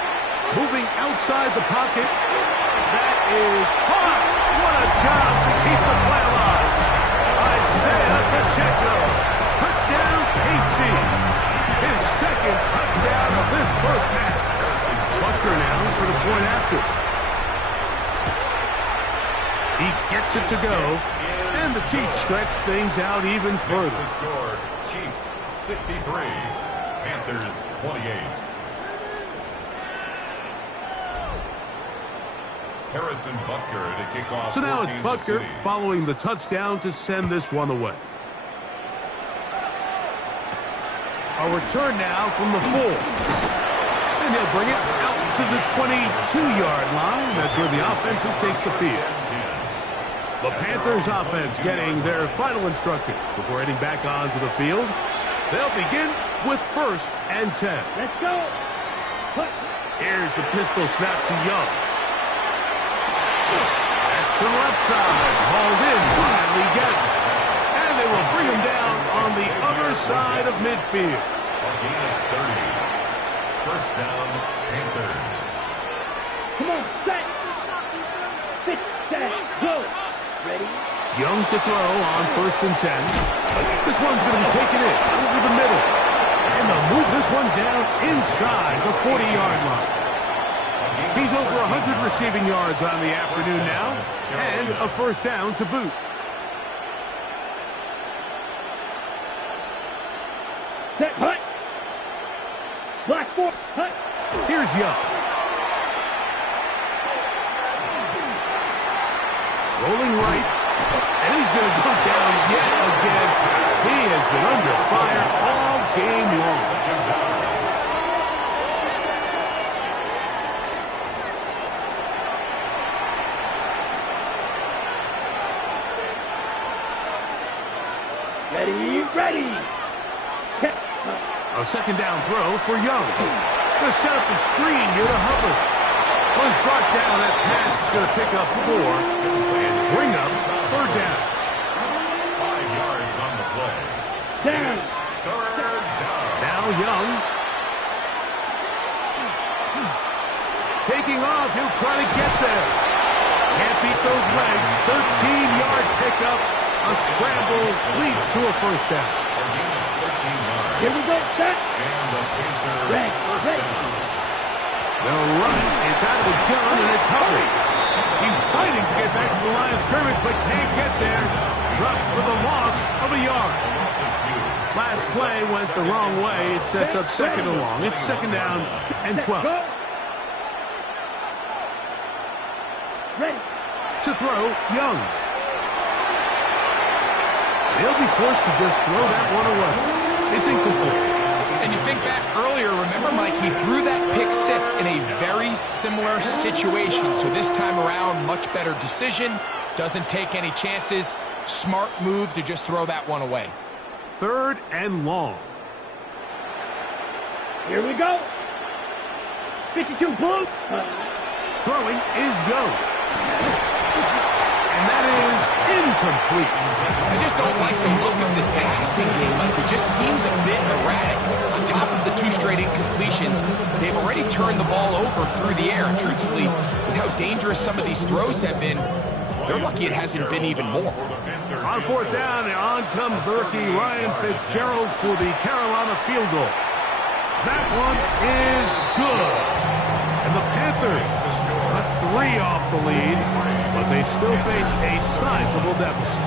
moving outside the pocket. That is caught. What a job to keep the play alive. Isaiah Pacheco. Touchdown, KC. His 2nd touchdown of this first half. Butker now for the point after. He gets it to go, and the Chiefs stretch things out even further. The score, Chiefs 63, Panthers 28. Harrison Butker to kick off. So now it's Butker following the touchdown to send this one away. A return now from the 4. And they'll bring it out to the 22-yard line. That's where the offense will take the field. The Panthers offense getting their final instructions before heading back onto the field. They'll begin with 1st and 10. Let's go. Here's the pistol snap to Young. That's to the left side. Hauled in. Finally get it. And they will bring him down on the other side of midfield. A gain of 30. First down, Panthers. Come on, set. Sit, set, go. Ready? Young to throw on 1st and 10. This one's going to be taken in over the middle. And they'll move this one down inside the 40-yard line. He's over 100 receiving yards on the afternoon now, and a 1st down to boot. Set, hut. Black 4, hut. Here's Young. Rolling right, and he's going to go down yet again. He has been under fire all game long. Ready, ready. A 2nd down throw for Young. Going to set up the screen here to Hubbard. Once brought down, that pass is going to pick up 4 and bring up 3rd down. 5 yards on the play. Down. 3rd down. Now Young. Taking off, he'll try to get there. Can't beat those legs. 13-yard pickup. A scramble leads to a 1st down. A gain of 13 yards. Here we go, set. And the Panthers Red, first red. down. They'll run it. It's out of the gun, and it's Hubbard. He's fighting to get back to the line of scrimmage, but can't get there. Dropped for the loss of a yard. Last play went the wrong way. It sets up 2nd and long. It's 2nd down and 12. Go. Ready. To throw, Young. They'll be forced to just throw that one away. It's incomplete. And you think back earlier, remember, Mike, he threw that pick 6 in a very similar situation. So this time around, much better decision. Doesn't take any chances. Smart move to just throw that one away. 3rd and long. Here we go. 52 Blues. Throwing is go. And that is incomplete. I just don't like the look of this passing game. Like, it just seems a bit erratic. On top of the 2 straight incompletions, they've already turned the ball over through the air. And truthfully, with how dangerous some of these throws have been, they're lucky it hasn't been even more. On 4th down, and on comes the rookie Ryan Fitzgerald for the Carolina field goal. That one is good. And the Panthers got 3 off the lead, but they still face a sizable deficit.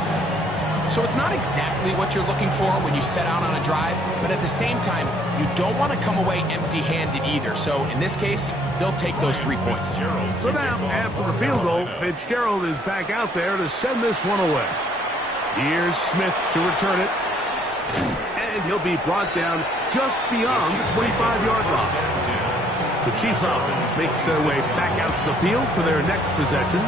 So it's not exactly what you're looking for when you set out on a drive, but at the same time, you don't want to come away empty-handed either. So in this case, they'll take those 3 points. So now, after the field goal, Fitzgerald is back out there to send this one away. Here's Smith to return it. And he'll be brought down just beyond the 25-yard line. The Chiefs offense makes their way back out to the field for their next possession.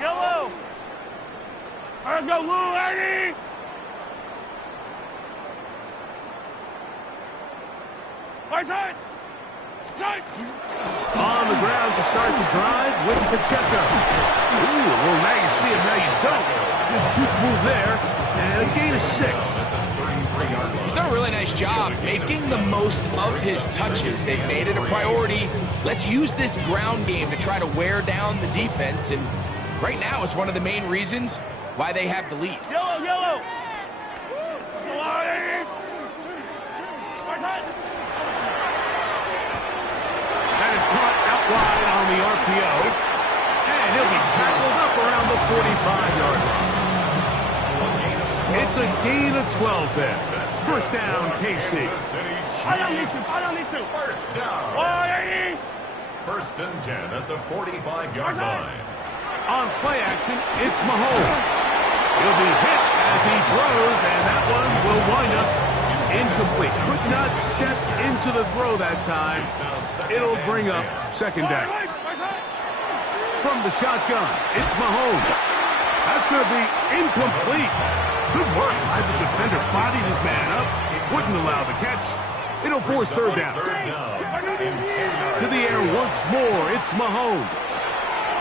Yellow. Let's go, Lou, Eddie. On the ground to start the drive with Pacheco. Ooh, well, now you see him, now you don't. Good juke move there, and a gain of 6. He's done a really nice job making the most of his touches. They've made it a priority. Let's use this ground game to try to wear down the defense, and right now it's one of the main reasons why they have the lead. Yellow, yellow. That is caught out wide on the RPO. And he'll be tackled up around the 45-yard line. It's a gain of 12 there. First down, KC. First down. First and 10 at the 45-yard line. On play action, it's Mahomes. He'll be hit as he throws, and that one will wind up Incomplete. Could not step into the throw that time. It'll bring up second down. From the shotgun, it's Mahomes. That's going to be incomplete. Good work by the defender. Bodied his man up. Wouldn't allow the catch. It'll force third down. To the air once more. It's Mahomes.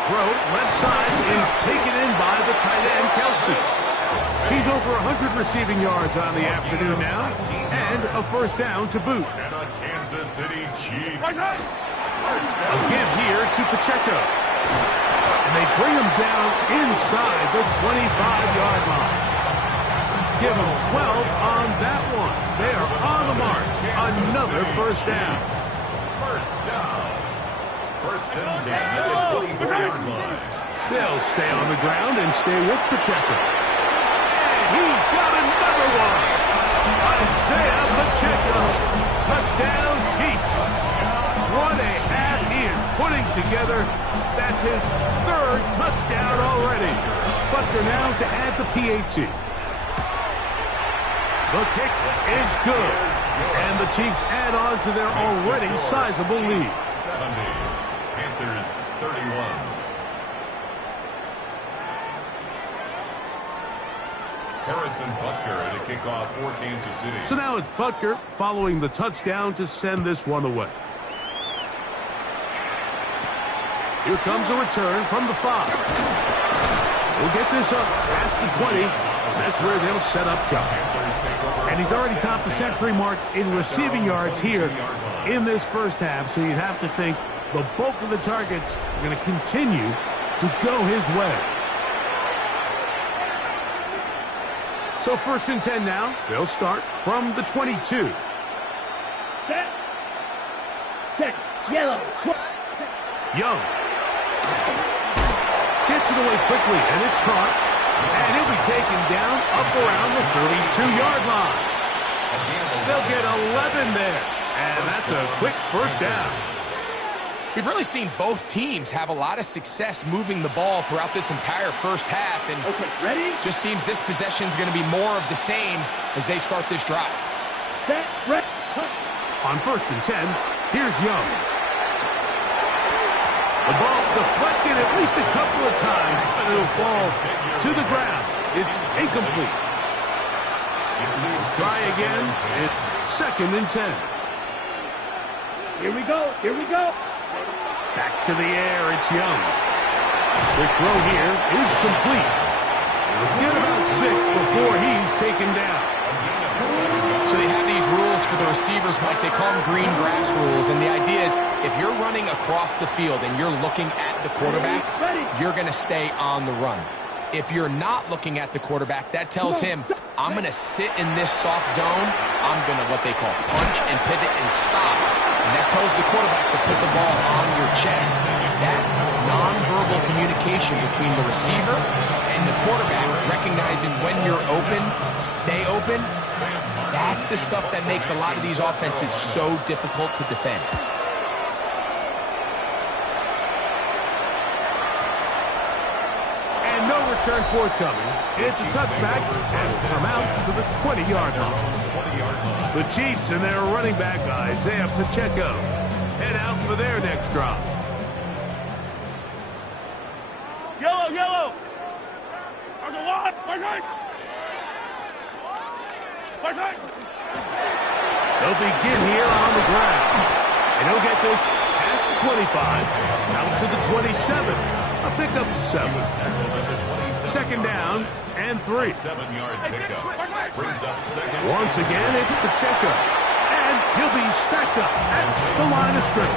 Throw left side is taken in by the tight end, Kelsey. He's over 100 receiving yards on the afternoon now, and a first down to boot. And a Kansas City Chiefs. A give here to Pacheco. And they bring him down inside the 25-yard line. Give him 12 on that one. They are on the march. Another first down. First down. First and 10 at the 24-yard line. They'll stay on the ground and stay with Pacheco. He's got another one. Isaiah Pacheco. Touchdown, Chiefs. What a half he is putting together. That's his third touchdown already. Butker now to add the PAT. The kick is good. And the Chiefs add on to their already sizable lead. 70. Panthers 31. Harrison Butker to kick off for Kansas City. So now it's Butker following the touchdown to send this one away. Here comes a return from the 5. We'll get this up past the 20. That's where they'll set up shop. And he's already topped the century mark in receiving yards here in this first half. So you'd have to think the bulk of the targets are going to continue to go his way. So first and 10 now. They'll start from the 22. Set. Check. Yellow. Young. Gets it away quickly, and it's caught. And he'll be taken down up around the 32-yard line. They'll get 11 there. And that's a quick first down. We've really seen both teams have a lot of success moving the ball throughout this entire first half. And Okay, ready? just seems this possession is going to be more of the same as they start this drive. Set. Ready. On first and 10, here's Young. The ball deflected at least a couple of times, but it'll fall to the ground. It's incomplete. Try again. It's second and 10. Here we go. Here we go. Back to the air, it's Young. The throw here is complete. Get about 6 before he's taken down. So they have these rules for the receivers, Mike. They call them green grass rules. And the idea is if you're running across the field and you're looking at the quarterback, you're going to stay on the run. If you're not looking at the quarterback, that tells him, I'm going to sit in this soft zone. I'm going to what they call punch and pivot and stop. And that tells the quarterback to put the ball on your chest. That nonverbal communication between the receiver and the quarterback, recognizing when you're open, stay open, that's the stuff that makes a lot of these offenses so difficult to defend. And no return forthcoming. It's a touchback as they come out to the 20-yard line. The Chiefs and their running back, Isaiah Pacheco, head out for their next drive. Yellow, yellow. There's a lot. My side. My side. They'll begin here on the ground. And he'll get this past the 25, out to the 27. A pickup of 7. Second down and 3. 7-yard pickup. Brings up second. Once again, it's Pacheco. And he'll be stacked up at the line of scrimmage.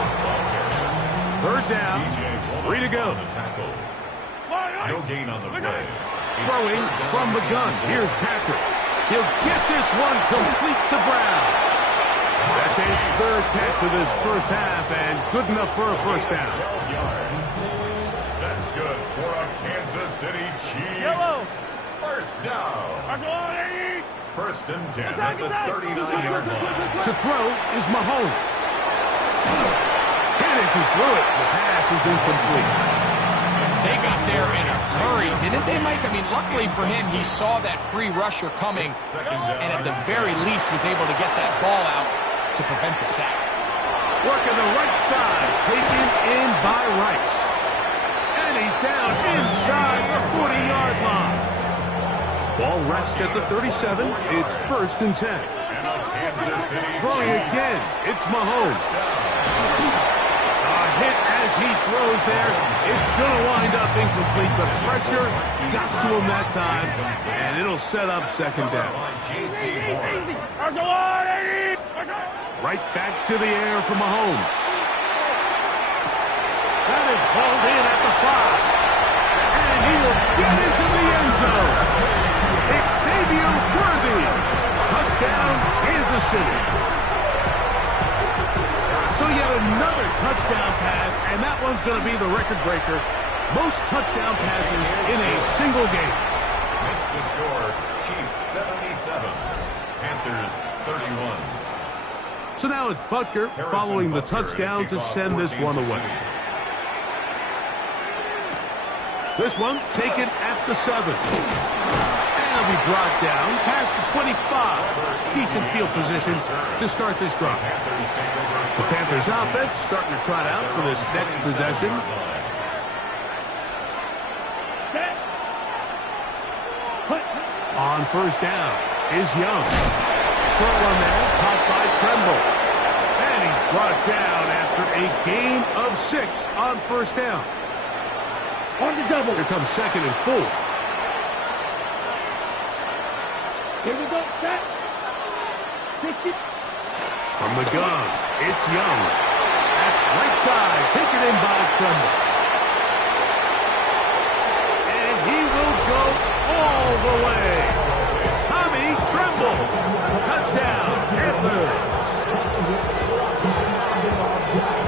Third down, 3 to go. No gain on the play. Throwing from the gun. Here's Patrick. He'll get this one complete to Brown. That's his third catch of this first half, and good enough for a first down. 12 yards. That's good for a Kansas City Chiefs. Yellow. First down. First and 10 at the 39-yard line. To throw is Mahomes. And as he threw it, the pass is incomplete. They got there in a hurry, didn't they, Mike? I mean, luckily for him, he saw that free rusher coming, and at the very least was able to get that ball out to prevent the sack. Working the right side, taken in by Rice. And he's down inside the 40-yard line. Ball rests at the 37. It's 1st and 10. Throwing again, it's Mahomes. A hit as he throws there. It's going to wind up incomplete. The pressure got to him that time, and it'll set up 2nd down. Right back to the air for Mahomes. That is hauled in at the 5. And he will get into the end zone. Xavier Worthy. Touchdown, Kansas City. So yet another touchdown pass, and that one's going to be the record breaker. Most touchdown passes in a single game. Makes the score Chiefs 77, Panthers 31. So now it's Butker following the touchdown to send this one away. This one taken at the 7. And it'll be brought down past the 25. Decent field position to start this drive. The Panthers offense starting to trot out for this next possession. On 1st down is Young. Short one there, caught by Tremble. And he's brought down after a gain of 6 on 1st down. On the double. Here comes 2nd and 4. Here we go, set. 60. From the gun, it's Young. That's right side, taken in by Tremble. And he will go all the way. Tommy Tremble. Touchdown, Panthers.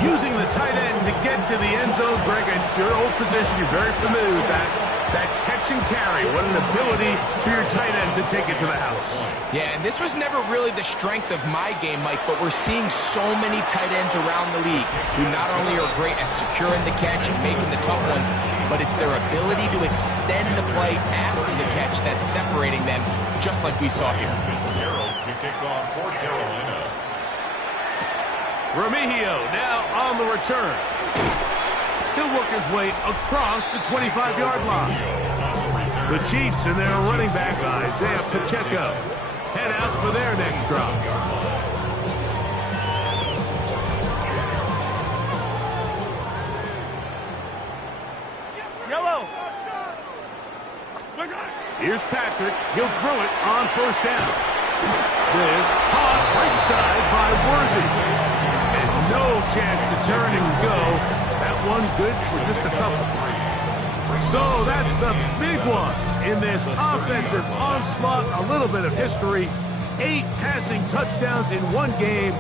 Using the tight end to get to the end zone, Greg, it's your old position. You're very familiar with that. That catch and carry. What an ability for your tight end to take it to the house. Yeah, and this was never really the strength of my game, Mike, but we're seeing so many tight ends around the league who not only are great at securing the catch and making the tough ones, but it's their ability to extend the play after the catch that's separating them, just like we saw here. Fitzgerald to kick off for Carolina. Remigio now on the return. He'll work his way across the 25-yard line. The Chiefs and their running back, Isaiah Pacheco, head out for their next drive. Yellow. Here's Patrick. He'll throw it on 1st down. This caught right side by Worthy. And no chance to turn and go. That one good for just a couple. So that's the big one in this offensive onslaught. A little bit of history. 8 passing touchdowns in one game.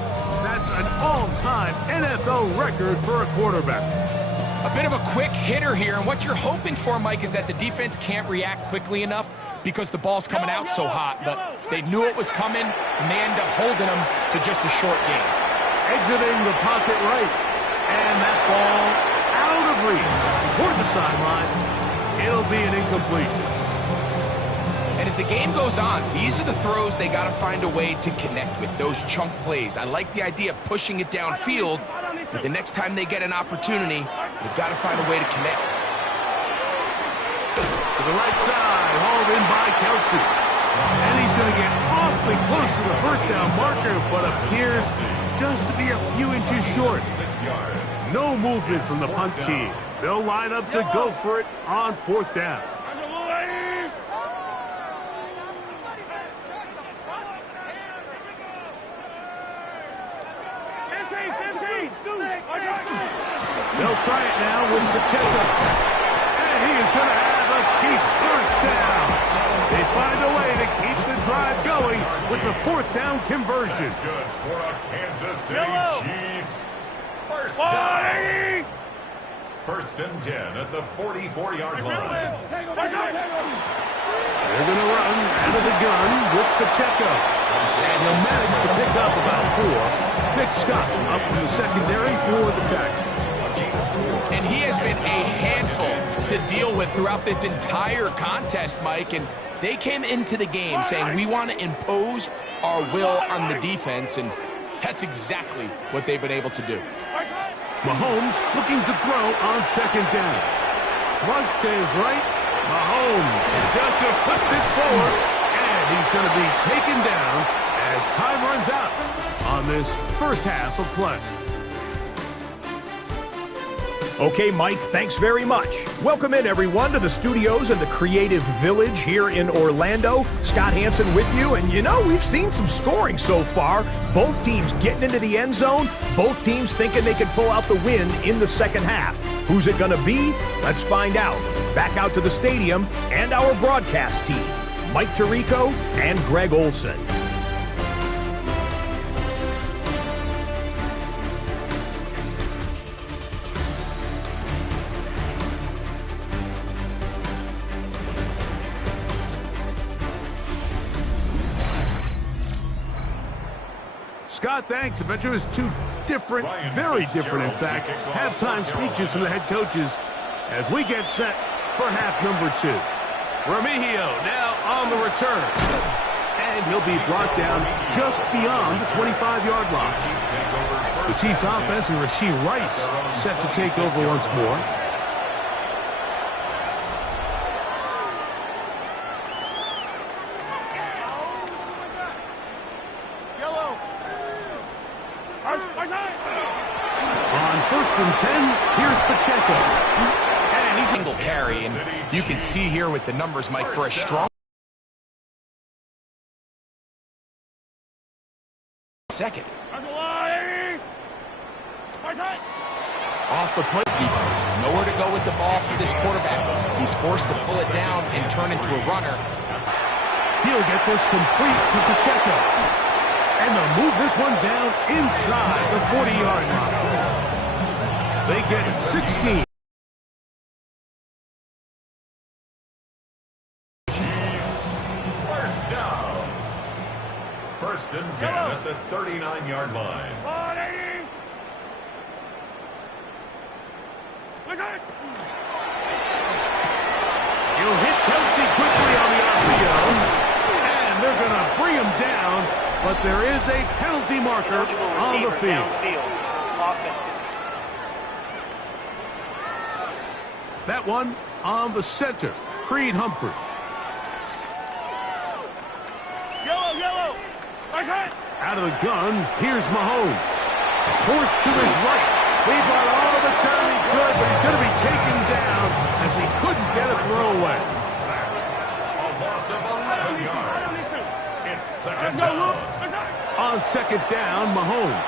That's an all-time NFL record for a quarterback. A bit of a quick hitter here, and what you're hoping for, Mike, is that the defense can't react quickly enough because the ball's coming out so hot. But they knew it was coming, and they end up holding them to just a short game. Exiting the pocket right. And that ball out of reach toward the sideline. It'll be an incompletion. And as the game goes on, these are the throws they got to find a way to connect with, those chunk plays. I like the idea of pushing it downfield, but the next time they get an opportunity, they've got to find a way to connect. To the right side, hauled in by Kelsey. And he's going to get awfully close to the 1st down marker, but appears just to be a few inches short. 6 yards. No movement from the punt team. They'll line up to go for it on 4th down. They'll try it now with Pacheco. And he is going to have a Chiefs 1st down. They find a way to keep the drive going with the 4th down conversion. That's good for a Kansas City Chiefs. 1st down. 1st and 10 at the 44-yard line. They're going to run out of the gun with Pacheco. And he'll manage to pick up about 4. Nick Scott up from the secondary for the tackle. And he has been a handful to to deal with throughout this entire contest, Mike, and they came into the game saying we want to impose our will on the defense, and that's exactly what they've been able to do. Mahomes looking to throw on second down. Flush to his right. Mahomes just going to flip this forward, and he's going to be taken down as time runs out on this first half of play. Okay, Mike, thanks very much. Welcome in, everyone, to the studios in the Creative Village here in Orlando. Scott Hansen with you, and you know, we've seen some scoring so far. Both teams getting into the end zone, both teams thinking they could pull out the win in the second half. Who's it going to be? Let's find out. Back out to the stadium and our broadcast team, Mike Tirico and Greg Olson. Scott, thanks. I bet you it was two different, very different, in fact, halftime speeches from the head coaches as we get set for half number 2. Remigio now on the return. And he'll be brought down just beyond the 25-yard line. The Chiefs offense and Rashee Rice set to take over once more. On 1st and 10, here's Pacheco. And he's single carry, and you can see here with the numbers, Mike, for a strong second. Off the play defense, nowhere to go with the ball for this quarterback. He's forced to pull it down and turn into a runner. He'll get this complete to Pacheco. And they'll move this one down inside the 40-yard line. They get 16. First down. 1st and 10 at the 39-yard line. He'll hit Kelsey quickly on the RPO. And they're going to bring him down, but there is a penalty marker on the field. That one on the center, Creed Humphrey. Yellow. Out of the gun, here's Mahomes. Forced to his right. He brought all the time he could, but he's going to be taken down as he couldn't get a throw away. A loss of 11 yards. It's second down. On second down, Mahomes.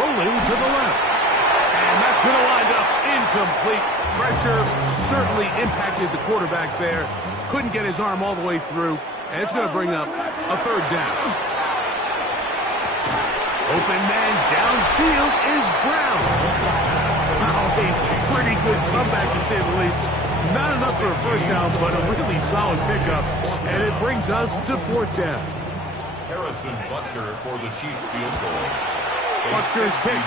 Rolling to the left. And that's going to wind up incomplete. Pressure certainly impacted the quarterback there. Couldn't get his arm all the way through. And it's going to bring up a 3rd down. Open man downfield is Brown. Oh, a pretty good comeback, to say the least. Not enough for a 1st down, but a really solid pickup. And it brings us to 4th down. Harrison Butker for the Chiefs field goal. Butker's kick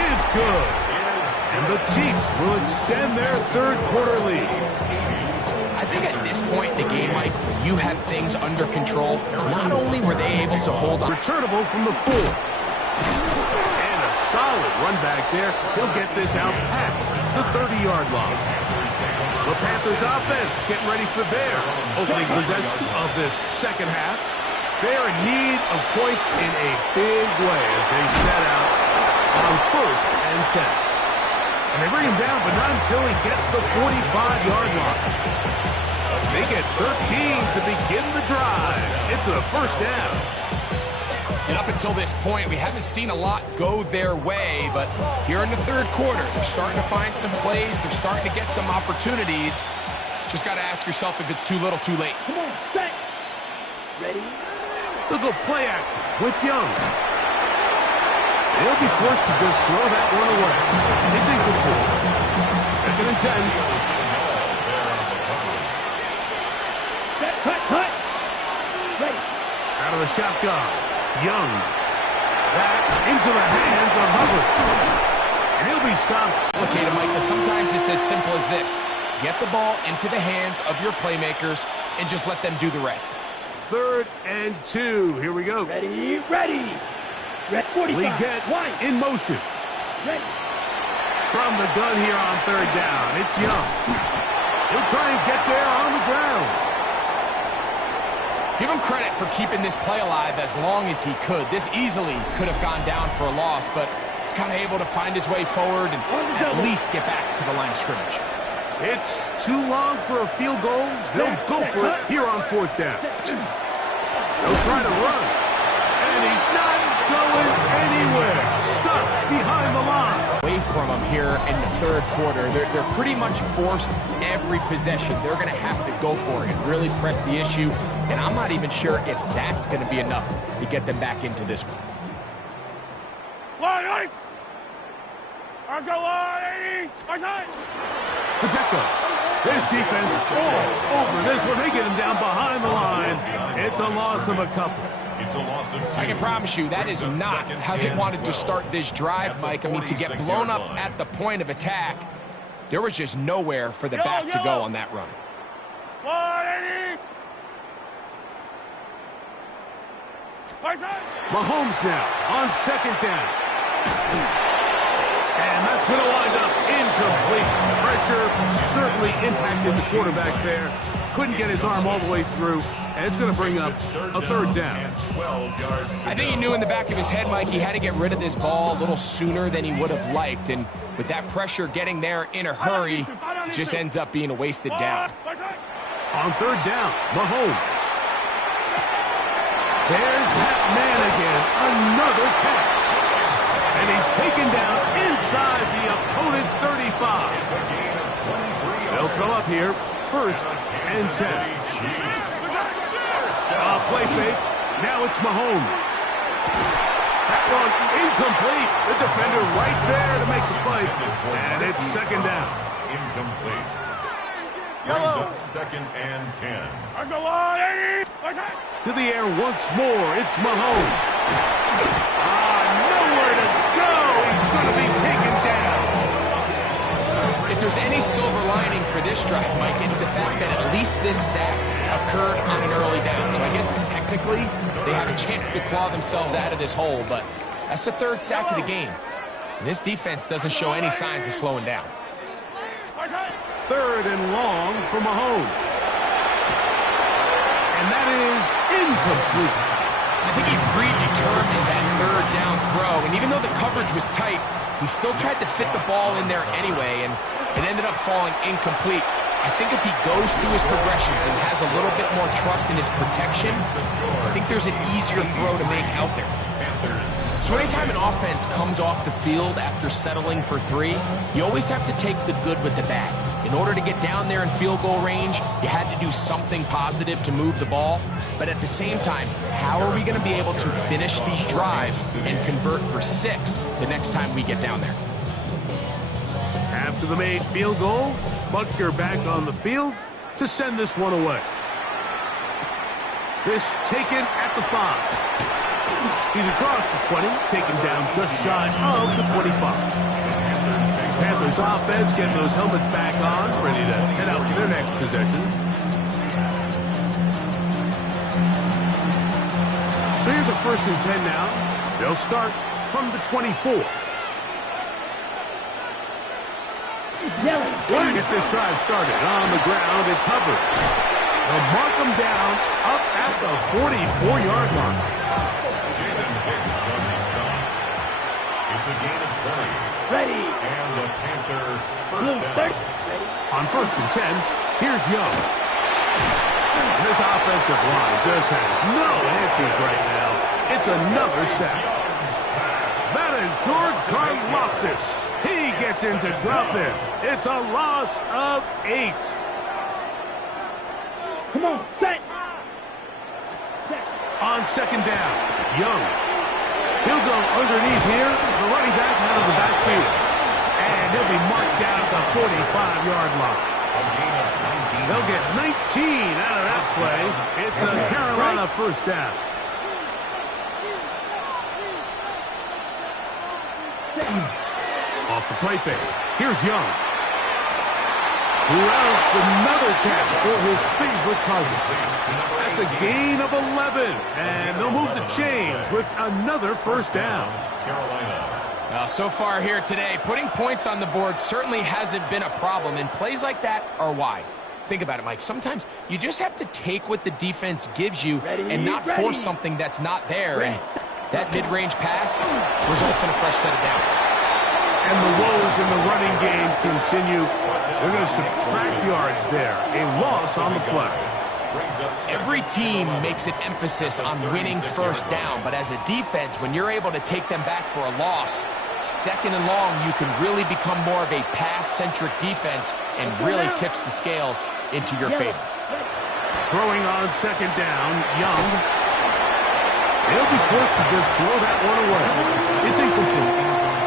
is good. And the Chiefs will extend their 3rd quarter lead. I think at this point in the game, Mike, when you have things under control, not only were they able to hold on. Returnable from the 4. And a solid run back there. He'll get this out past the 30-yard line. The Panthers offense getting ready for their opening possession of this second half. They're in need of points in a big way as they set out on 1st and 10. And they bring him down, but not until he gets the 45-yard line. They get 13 to begin the drive. It's a 1st down. And up until this point, we haven't seen a lot go their way, but here in the 3rd quarter, they're starting to find some plays. They're starting to get some opportunities. Just got to ask yourself if it's too little, too late. Come on, set. Ready? They'll go play action with Young. They'll be forced to just throw that one away. It's incomplete. 2nd and 10. Cut. Ready. Out of the shotgun. Young. Back into the hands of Hubbard. And he'll be stopped. Complicated, Mike, but sometimes it's as simple as this. get the ball into the hands of your playmakers and just let them do the rest. 3rd and 2. Here we go. Ready, ready. 45. We get in motion. Ready. From the gun here on 3rd down. It's Young. He'll try and get there on the ground. Give him credit for keeping this play alive as long as he could. This easily could have gone down for a loss, but he's kind of able to find his way forward and at least get back to the line of scrimmage. It's too long for a field goal. They'll go for it here on 4th down. They'll try to run. And he's not going anywhere. Stuffed behind the line. Away from him here in the 3rd quarter. They're pretty much forced every possession. They're going to have to go for it and really press the issue. And I'm not even sure if that's going to be enough to get them back into this one. Line 8. Let's go, line 80. My side. Pacheco. This defense all over this one. They get him down behind the line. It's a loss of a couple. It's a loss of 2. I can promise you that is not how they wanted to start this drive, Mike. I mean, to get blown up at the point of attack, there was just nowhere for the back to go on that run. 180. Mahomes now on 2nd down. And that's going to wind up incomplete. Pressure certainly impacted the quarterback there. Couldn't get his arm all the way through. And it's going to bring up a 3rd down. I think he knew in the back of his head, Mike, he had to get rid of this ball a little sooner than he would have liked. And with that pressure getting there in a hurry, it just ends up being a wasted down. On 3rd down, Mahomes. There's that man again. Another catch. And he's taken down inside the opponent's 35. They'll come up here. 1st and 10. Play fake. Now it's Mahomes. That one incomplete. The defender right there to make the play. And it's 2nd down. Incomplete. Brings up 2nd and 10. Let's go, line 80. To the air once more. It's Mahomes. Nowhere to go. He's going to be taken down. If there's any silver lining for this drive, Mike, it's the fact that at least this sack occurred on an early down. So I guess technically they have a chance to claw themselves out of this hole, but that's the 3rd sack of the game. And this defense doesn't show any signs of slowing down. 3rd and long for Mahomes. And that is incomplete. I think he predetermined that 3rd down throw, and even though the coverage was tight, he still tried to fit the ball in there anyway, and it ended up falling incomplete. I think if he goes through his progressions and has a little bit more trust in his protection, I think there's an easier throw to make out there. So anytime an offense comes off the field after settling for 3, you always have to take the good with the bad. In order to get down there in field goal range, you had to do something positive to move the ball. But at the same time, how are we going to be able to finish these drives and convert for 6 the next time we get down there? After the made field goal, Butker back on the field to send this one away. This taken at the 5. He's across the 20, taken down just shy of the 25. Panthers offense getting those helmets back on, ready to head out for their next possession. So here's a 1st and 10 now. They'll start from the 24. Get this drive started. On the ground, it's Hubbard. They'll mark him down up at the 44-yard line. It's a gain of 20. Ready. And the Panther first down. On 1st and 10, here's Young. And this offensive line just has no answers right now. It's another sack. That is George Karlaftis. He gets into drop in. It's a loss of 8. Come on, set. On 2nd down, Young. He'll go underneath here. The running back out of the backfield. And he'll be marked down at the 45-yard line. They'll get 19 out of that play. It's a Carolina 1st down. Off the play fake. Here's Young. who else another catch for his favorite target. That's a gain of 11, and they'll move the chains with another first down. So far here today, putting points on the board certainly hasn't been a problem, and plays like that are why. Think about it, Mike. Sometimes you just have to take what the defense gives you and not force something that's not there, and that mid-range pass results in a fresh set of downs. And the woes in the running game continue. They're going to subtract yards there. A loss on the play. Every team makes an emphasis on winning first down, but as a defense, when you're able to take them back for a loss, second and long, you can really become more of a pass-centric defense and really tips the scales into your favor. Throwing on second down, Young. He'll be forced to just throw that one away. It's incomplete.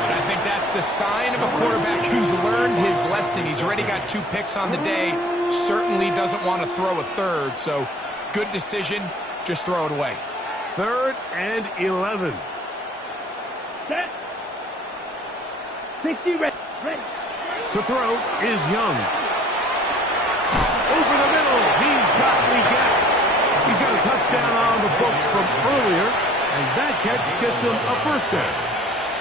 I think that's the sign of a quarterback who's learned his lesson. He's already got 2 picks on the day. Certainly doesn't want to throw a third, so good decision. Just throw it away. 3rd and 11. Set. 60 ready. To throw is Young. Over the middle, he's got the gap. He's got a touchdown on the books from earlier, and that catch gets him a first down.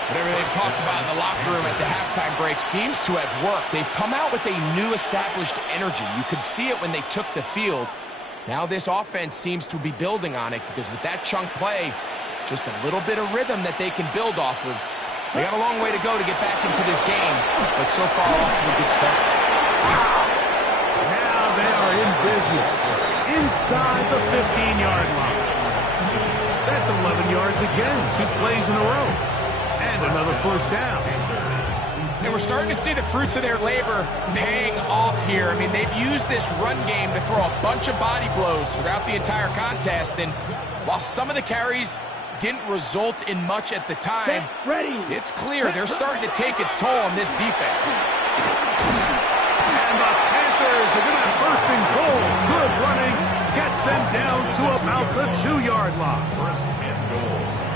Whatever they've talked about in the locker room at the halftime break seems to have worked. They've come out with a new established energy. You could see it when they took the field. Now this offense seems to be building on it because with that chunk play, just a little bit of rhythm that they can build off of. They got a long way to go to get back into this game, but so far off to a good start. Now they are in business inside the 15-yard line. That's 11 yards again, 2 plays in a row. And another first down. And we're starting to see the fruits of their labor paying off here. I mean, they've used this run game to throw a bunch of body blows throughout the entire contest. And while some of the carries didn't result in much at the time, it's clear they're starting to take its toll on this defense. And the Panthers are going to have first and goal. Good running gets them down to about the 2-yard line.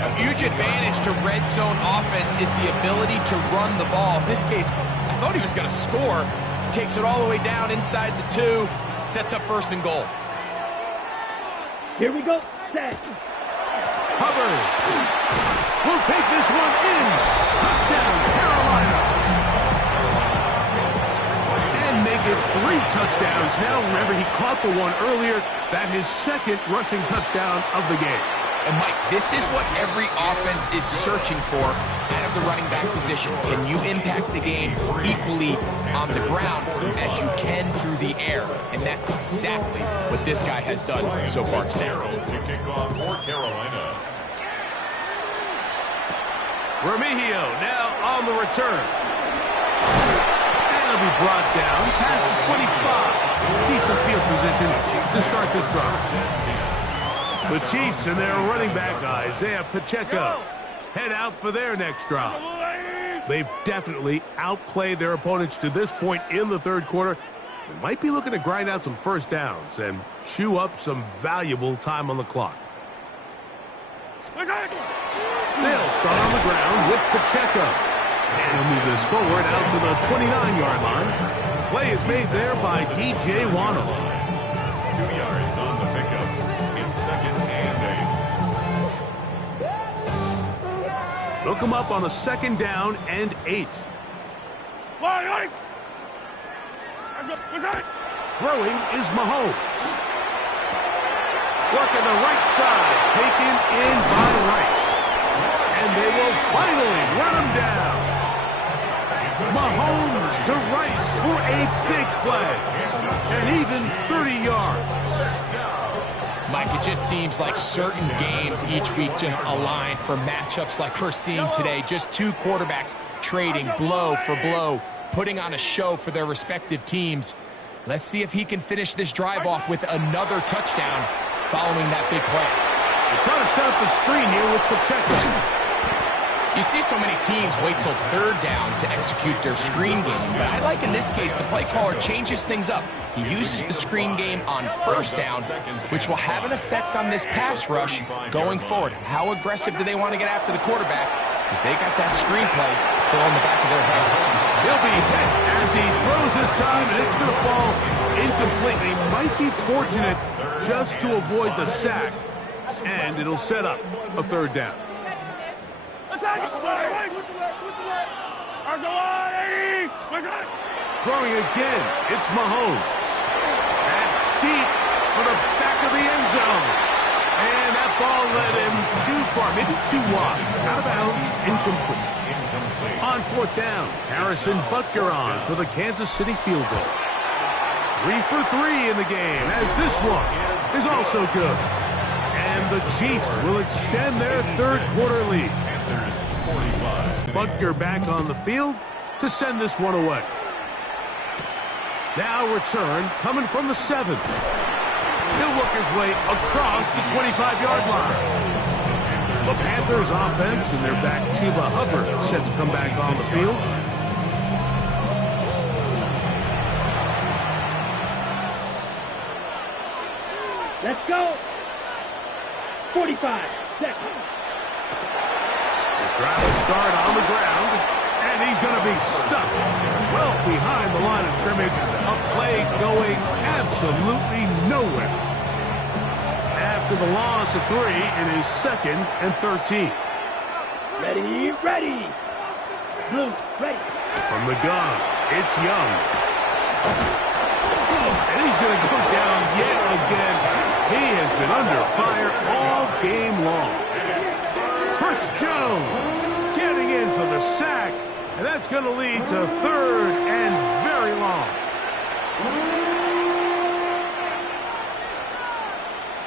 A huge advantage to red zone offense is the ability to run the ball. In this case, I thought he was going to score. Takes it all the way down inside the 2. Sets up first and goal. Here we go. Set. Hubbard will take this one in. Touchdown, Carolina. And make it 3 touchdowns now. Remember, he caught the one earlier. That his 2nd rushing touchdown of the game. And, Mike, this is what every offense is searching for out of the running back position. Can you impact the game equally on the ground as you can through the air? And that's exactly what this guy has done so far today. To kick off for Carolina. Remigio now on the return. And he'll be brought down past the 25. Decent field position to start this drive. The Chiefs and their running back, Isaiah Pacheco, head out for their next drive. They've definitely outplayed their opponents to this point in the 3rd quarter. They might be looking to grind out some first downs and chew up some valuable time on the clock. They'll start on the ground with Pacheco. And he'll move this forward out to the 29-yard line. Play is made there by D.J. Waddle. 2 yards on the pickup. It's 2nd and 8. They'll come up on a 2nd down and 8. Throwing is Mahomes. Working the right side, taken in by Rice. And they will finally run him down. Mahomes to Rice for a big play. And even 30 yards. Mike, it just seems like certain games each week just align for matchups like we're seeing today. Just 2 quarterbacks trading blow for blow, putting on a show for their respective teams. Let's see if he can finish this drive off with another touchdown following that big play. They're trying to set up the screen here with Pacheco. You see so many teams wait till 3rd down to execute their screen game, but I like in this case the play caller changes things up. He uses the screen game on 1st down, which will have an effect on this pass rush going forward. How aggressive do they want to get after the quarterback? because they got that screenplay still in the back of their head. He'll be hit as he throws this time, and it's going to fall incomplete. They might be fortunate just to avoid the sack, and it'll set up a third down. Throwing again, it's Mahomes. That's deep for the back of the end zone. And that ball led him too far, maybe too wide. Out of bounds, incomplete. On fourth down, Harrison Butker on for the Kansas City field goal. 3 for 3 in the game, as this one is also good. And the Chiefs will extend their third quarter lead. Butker back on the field to send this one away. Now return coming from the 7. He'll work his way across the 25-yard line. The Panthers offense and their back Chuba Hubbard set to come back on the field. Let's go. 45 seconds. His drive will start on the ground, and he's going to be stuck well behind the line of scrimmage. A play going absolutely nowhere. After the loss of 3, it is 2nd and 13. Ready, ready. Blues, ready. From the gun, it's Young. And he's going to go down yet again. He has been under fire all game long. Chris Jones getting in for the sack, and that's going to lead to 3rd and very long.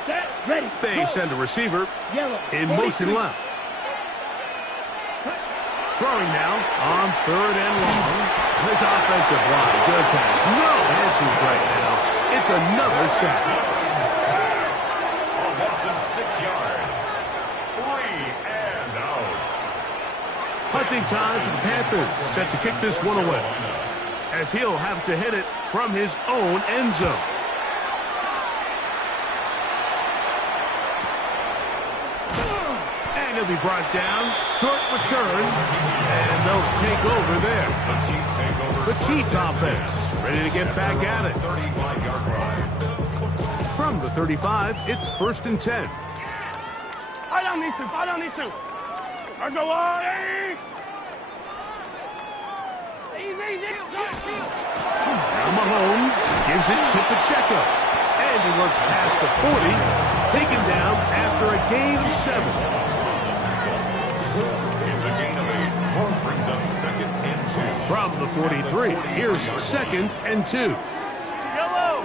Set, ready. They send a receiver Yellow. in motion left. Throwing now on 3rd and long. This offensive line just has no answers right now. It's another sack. Offensive 6 yards. 3 and out. Hunting time for the Panthers, set to kick this one away, as he'll have to hit it from his own end zone. And he'll be brought down, short return, and they'll take over there. The Chiefs offense ready to get back at it. 35-yard line. From the 35, it's 1st and 10. Fight on these two. Fight on these two. Let's go on. Easy. Now Mahomes gives it to Pacheco. And he works past the 40, taken down after a gain of 7. It's a gain of 8. Brings up 2nd and 2. From the 43, here's 2nd and 2. Yellow.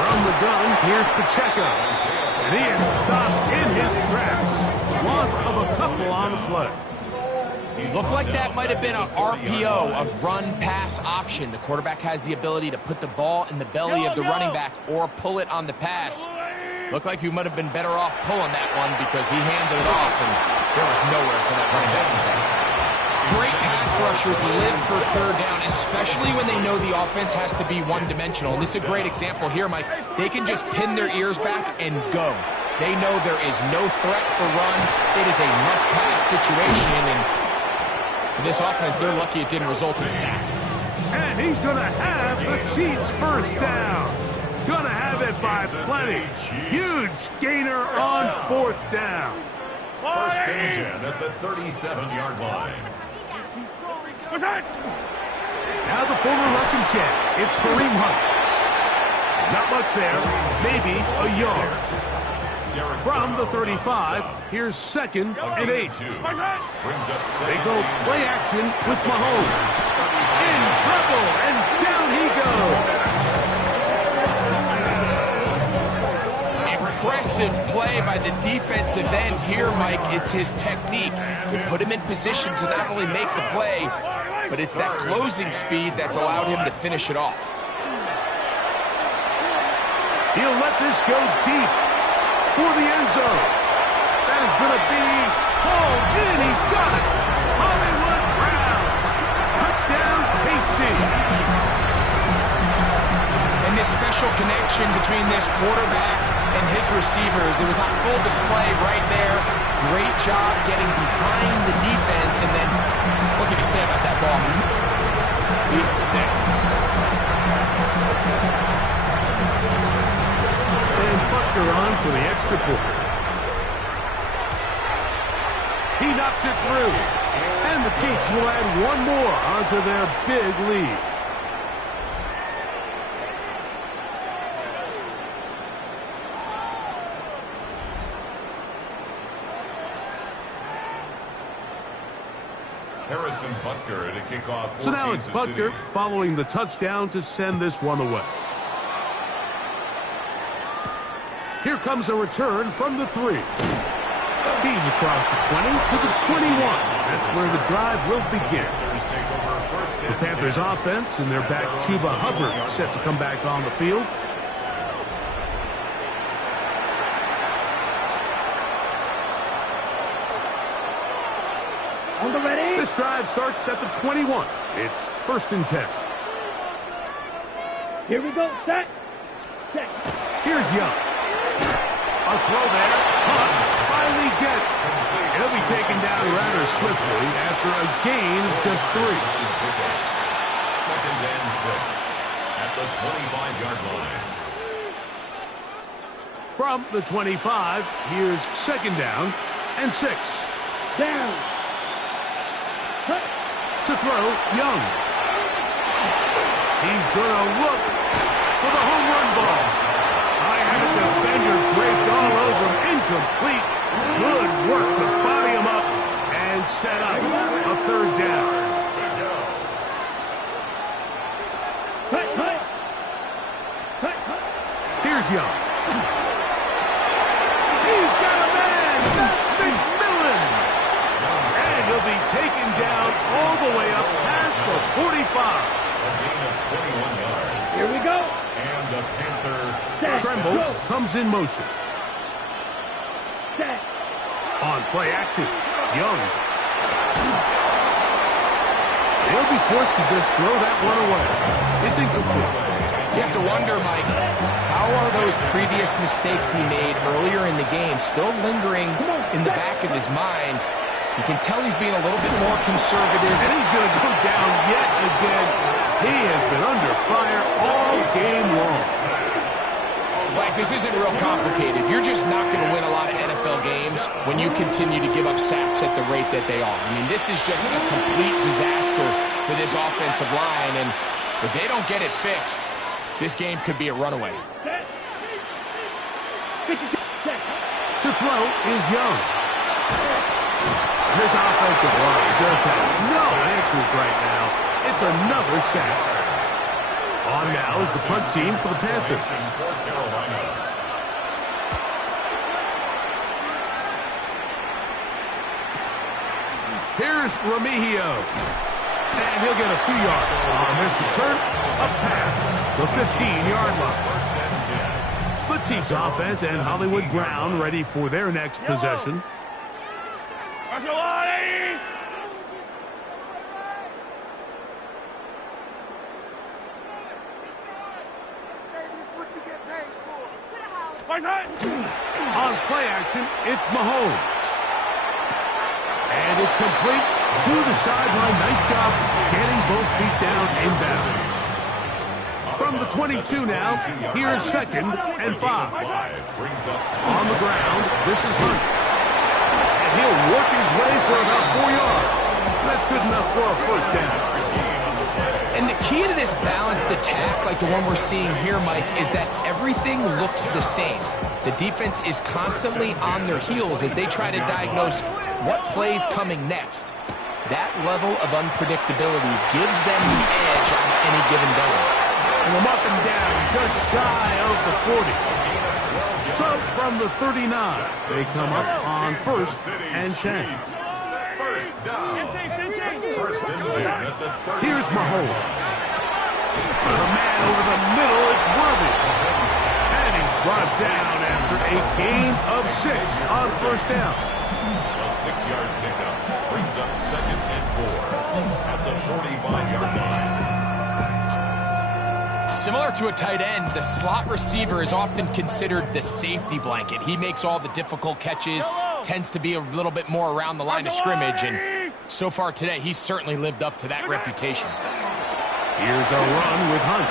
From the gun, here's Pacheco. And he is stopped in his tracks. Loss of a couple on the play. Looked like that might have been an RPO, a run-pass option. The quarterback has the ability to put the ball in the belly of the running back or pull it on the pass. Looked like he might have been better off pulling that one because he handed it off, and there was nowhere for that running back to go. Great pass rushers live for 3rd down, especially when they know the offense has to be one-dimensional. And this is a great example here, Mike. They can just pin their ears back and go. They know there is no threat for run. It is a must-pass situation, and for this offense, they're lucky it didn't result in a sack. And he's going to have the Chiefs' 1st down. Going to have it by plenty. Huge gainer on 4th down. 1st and 10 at the 37-yard line. Now the former Russian champ, it's Kareem Hunt. Not much there, maybe a yard. From the 35, here's 2nd and 8. They go play action with Mahomes. In trouble, and down he goes. Impressive play by the defensive end here, Mike. It's his technique. They put him in position to not only make the play, but it's that closing speed that's allowed him to finish it off. He'll let this go deep for the end zone. That is going to be hauled in. He's got it. Hollywood Brown. Touchdown, KC. And this special connection between this quarterback and his receivers. It was on full display right there. Great job getting behind the defense, and then what can you say about that ball? Leads to 6. And Butker on for the extra point. He knocks it through. And the Chiefs will add one more onto their big lead. Harrison Butker to kick off. So now it's Butker following the touchdown to send this one away. Here comes a return from the 3. He's across the 20 to the 21. That's where the drive will begin. The Panthers offense and their back Chuba Hubbard set to come back on the field. On the ready. This drive starts at the 21. It's 1st and 10. Here we go. Set. Set. Here's Young. A throw there. Hunt finally get it. He'll be taken down rather swiftly after a gain of just 3. 2nd and 6 at the 25-yard line. From the 25, here's 2nd down and 6. Down. Cut. To throw, Young. He's going to look for the home run ball. I had a defender draped all over him. Incomplete. Good work to body him up and set up a 3rd down. Cut. Cut. Cut. Cut. Here's Young. He's got a man. That's McMillan. And he'll be taken down all the way up past the 45. A gain of 21 yards. Here we go. And the Panther Tremble comes in motion. Set. On play action, Young. They'll be forced to just throw that one away. It's incomplete. You have to wonder, Mike, how are those previous mistakes he made earlier in the game still lingering in the back of his mind? You can tell he's being a little bit more conservative. And he's going to go down yet again. He has been under fire all game long. Mike, this isn't real complicated. You're just not going to win a lot of NFL games when you continue to give up sacks at the rate that they are. I mean, this is just a complete disaster for this offensive line, and if they don't get it fixed, this game could be a runaway. To throw is Young. This offensive line just has no answers right now. It's another sack. On now is the punt team for the Panthers. Here's Remigio. And he'll get a few yards on this return up past the 15-yard line. The Chiefs offense and Hollywood Brown ready for their next possession. On play action, it's Mahomes. And it's complete to the sideline. Nice job getting both feet down inbounds. From the 22 now, here's 2nd and 5. On the ground, this is Hunt. And he'll work his way for about 4 yards. That's good enough for a 1st down. And the key to this balanced attack, like the one we're seeing here, Mike, is that everything looks the same. The defense is constantly on their heels as they try to diagnose what play's coming next. That level of unpredictability gives them the edge on any given down. And them up and down, just shy of the 40. So from the 39, they come up on 1st and 10. First down. First and 10 at the 30. Here's Mahomes. The man over the middle, it's Worthy. And he's brought down after a gain of 6 on 1st down. A 6-yard pickup brings up 2nd and 4 at the 45-yard line. Similar to a tight end, the slot receiver is often considered the safety blanket. He makes all the difficult catches, tends to be a little bit more around the line of scrimmage, and so far today, he's certainly lived up to that reputation. Here's a run with Hunt.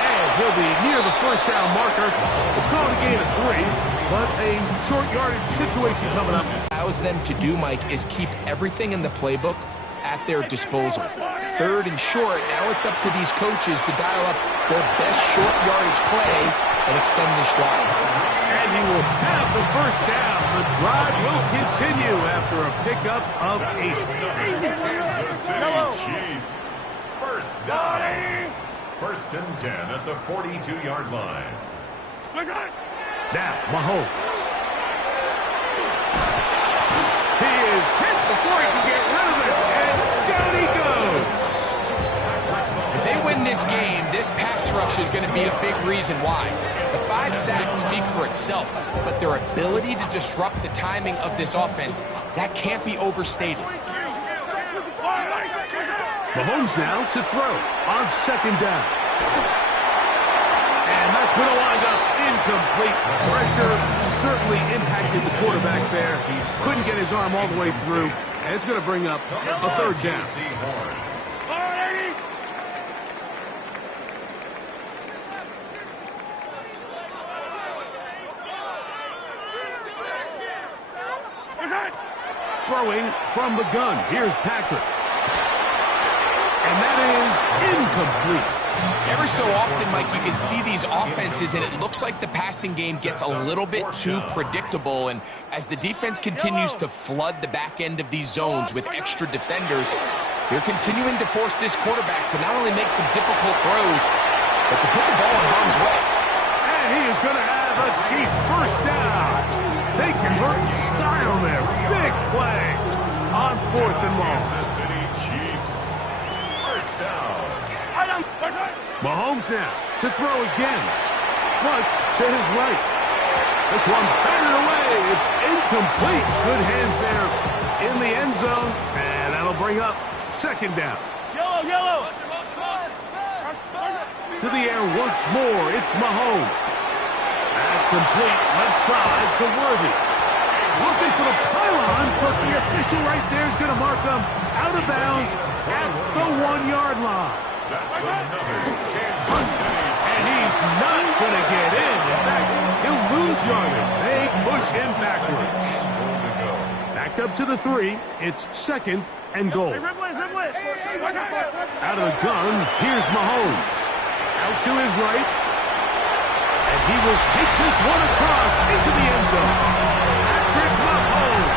And he'll be near the first down marker. It's called a gain of 3, but a short yardage situation coming up. Allows them to do, Mike, is keep everything in the playbook at their disposal. 3rd and short, now it's up to these coaches to dial up their best short yardage play and extend this drive. And he will have the first down. The drive will continue after a pickup of 8. Kansas City Chiefs. First down. 1st and 10 at the 42-yard line. Now, Mahomes. He is hit before he can get rid of it, and down he goes. If they win this game, this pass rush is going to be a big reason why. The 5 sacks speak for itself, but their ability to disrupt the timing of this offense, that can't be overstated. Mahomes now to throw on 2nd down. And that's going to wind up incomplete. Pressure certainly impacted the quarterback there. He couldn't get his arm all the way through. And it's going to bring up a 3rd down. Throwing from the gun. Here's Patrick. And that is incomplete. Every so often, Mike, you can see these offenses, and it looks like the passing game gets a little bit too predictable. And as the defense continues to flood the back end of these zones with extra defenders, they're continuing to force this quarterback to not only make some difficult throws, but to put the ball in harm's way. And he is going to have a Chiefs first down. They convert in style there. Big play on 4th and long. Kansas City Chiefs. First down. Mahomes now to throw again. Flush to his right. This one batted away. It's incomplete. Good hands there in the end zone. And that'll bring up 2nd down. Yellow. To the air once more. It's Mahomes. That's complete. Left side to Worthy. Looking for the pylon, but the official right there is going to mark them out of bounds at the 1-yard line. That's another Kansas City. And he's not going to get in. In fact, he'll lose yardage. They push him backwards. Backed up to the 3. It's 2nd and goal. Out of the gun, here's Mahomes. Out to his right. And he will take this one across into the end zone. Patrick Mahomes.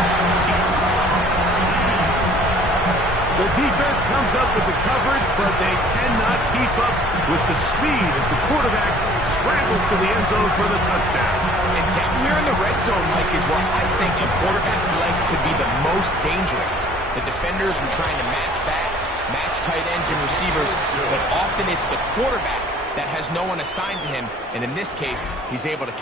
The defense comes up with the coverage, but they cannot keep up with the speed as the quarterback scrambles to the end zone for the touchdown. And down here in the red zone, Mike, is where I think a quarterback's legs could be the most dangerous. The defenders are trying to match backs, match tight ends and receivers, but often it's the quarterback that has no one assigned to him, and in this case, he's able to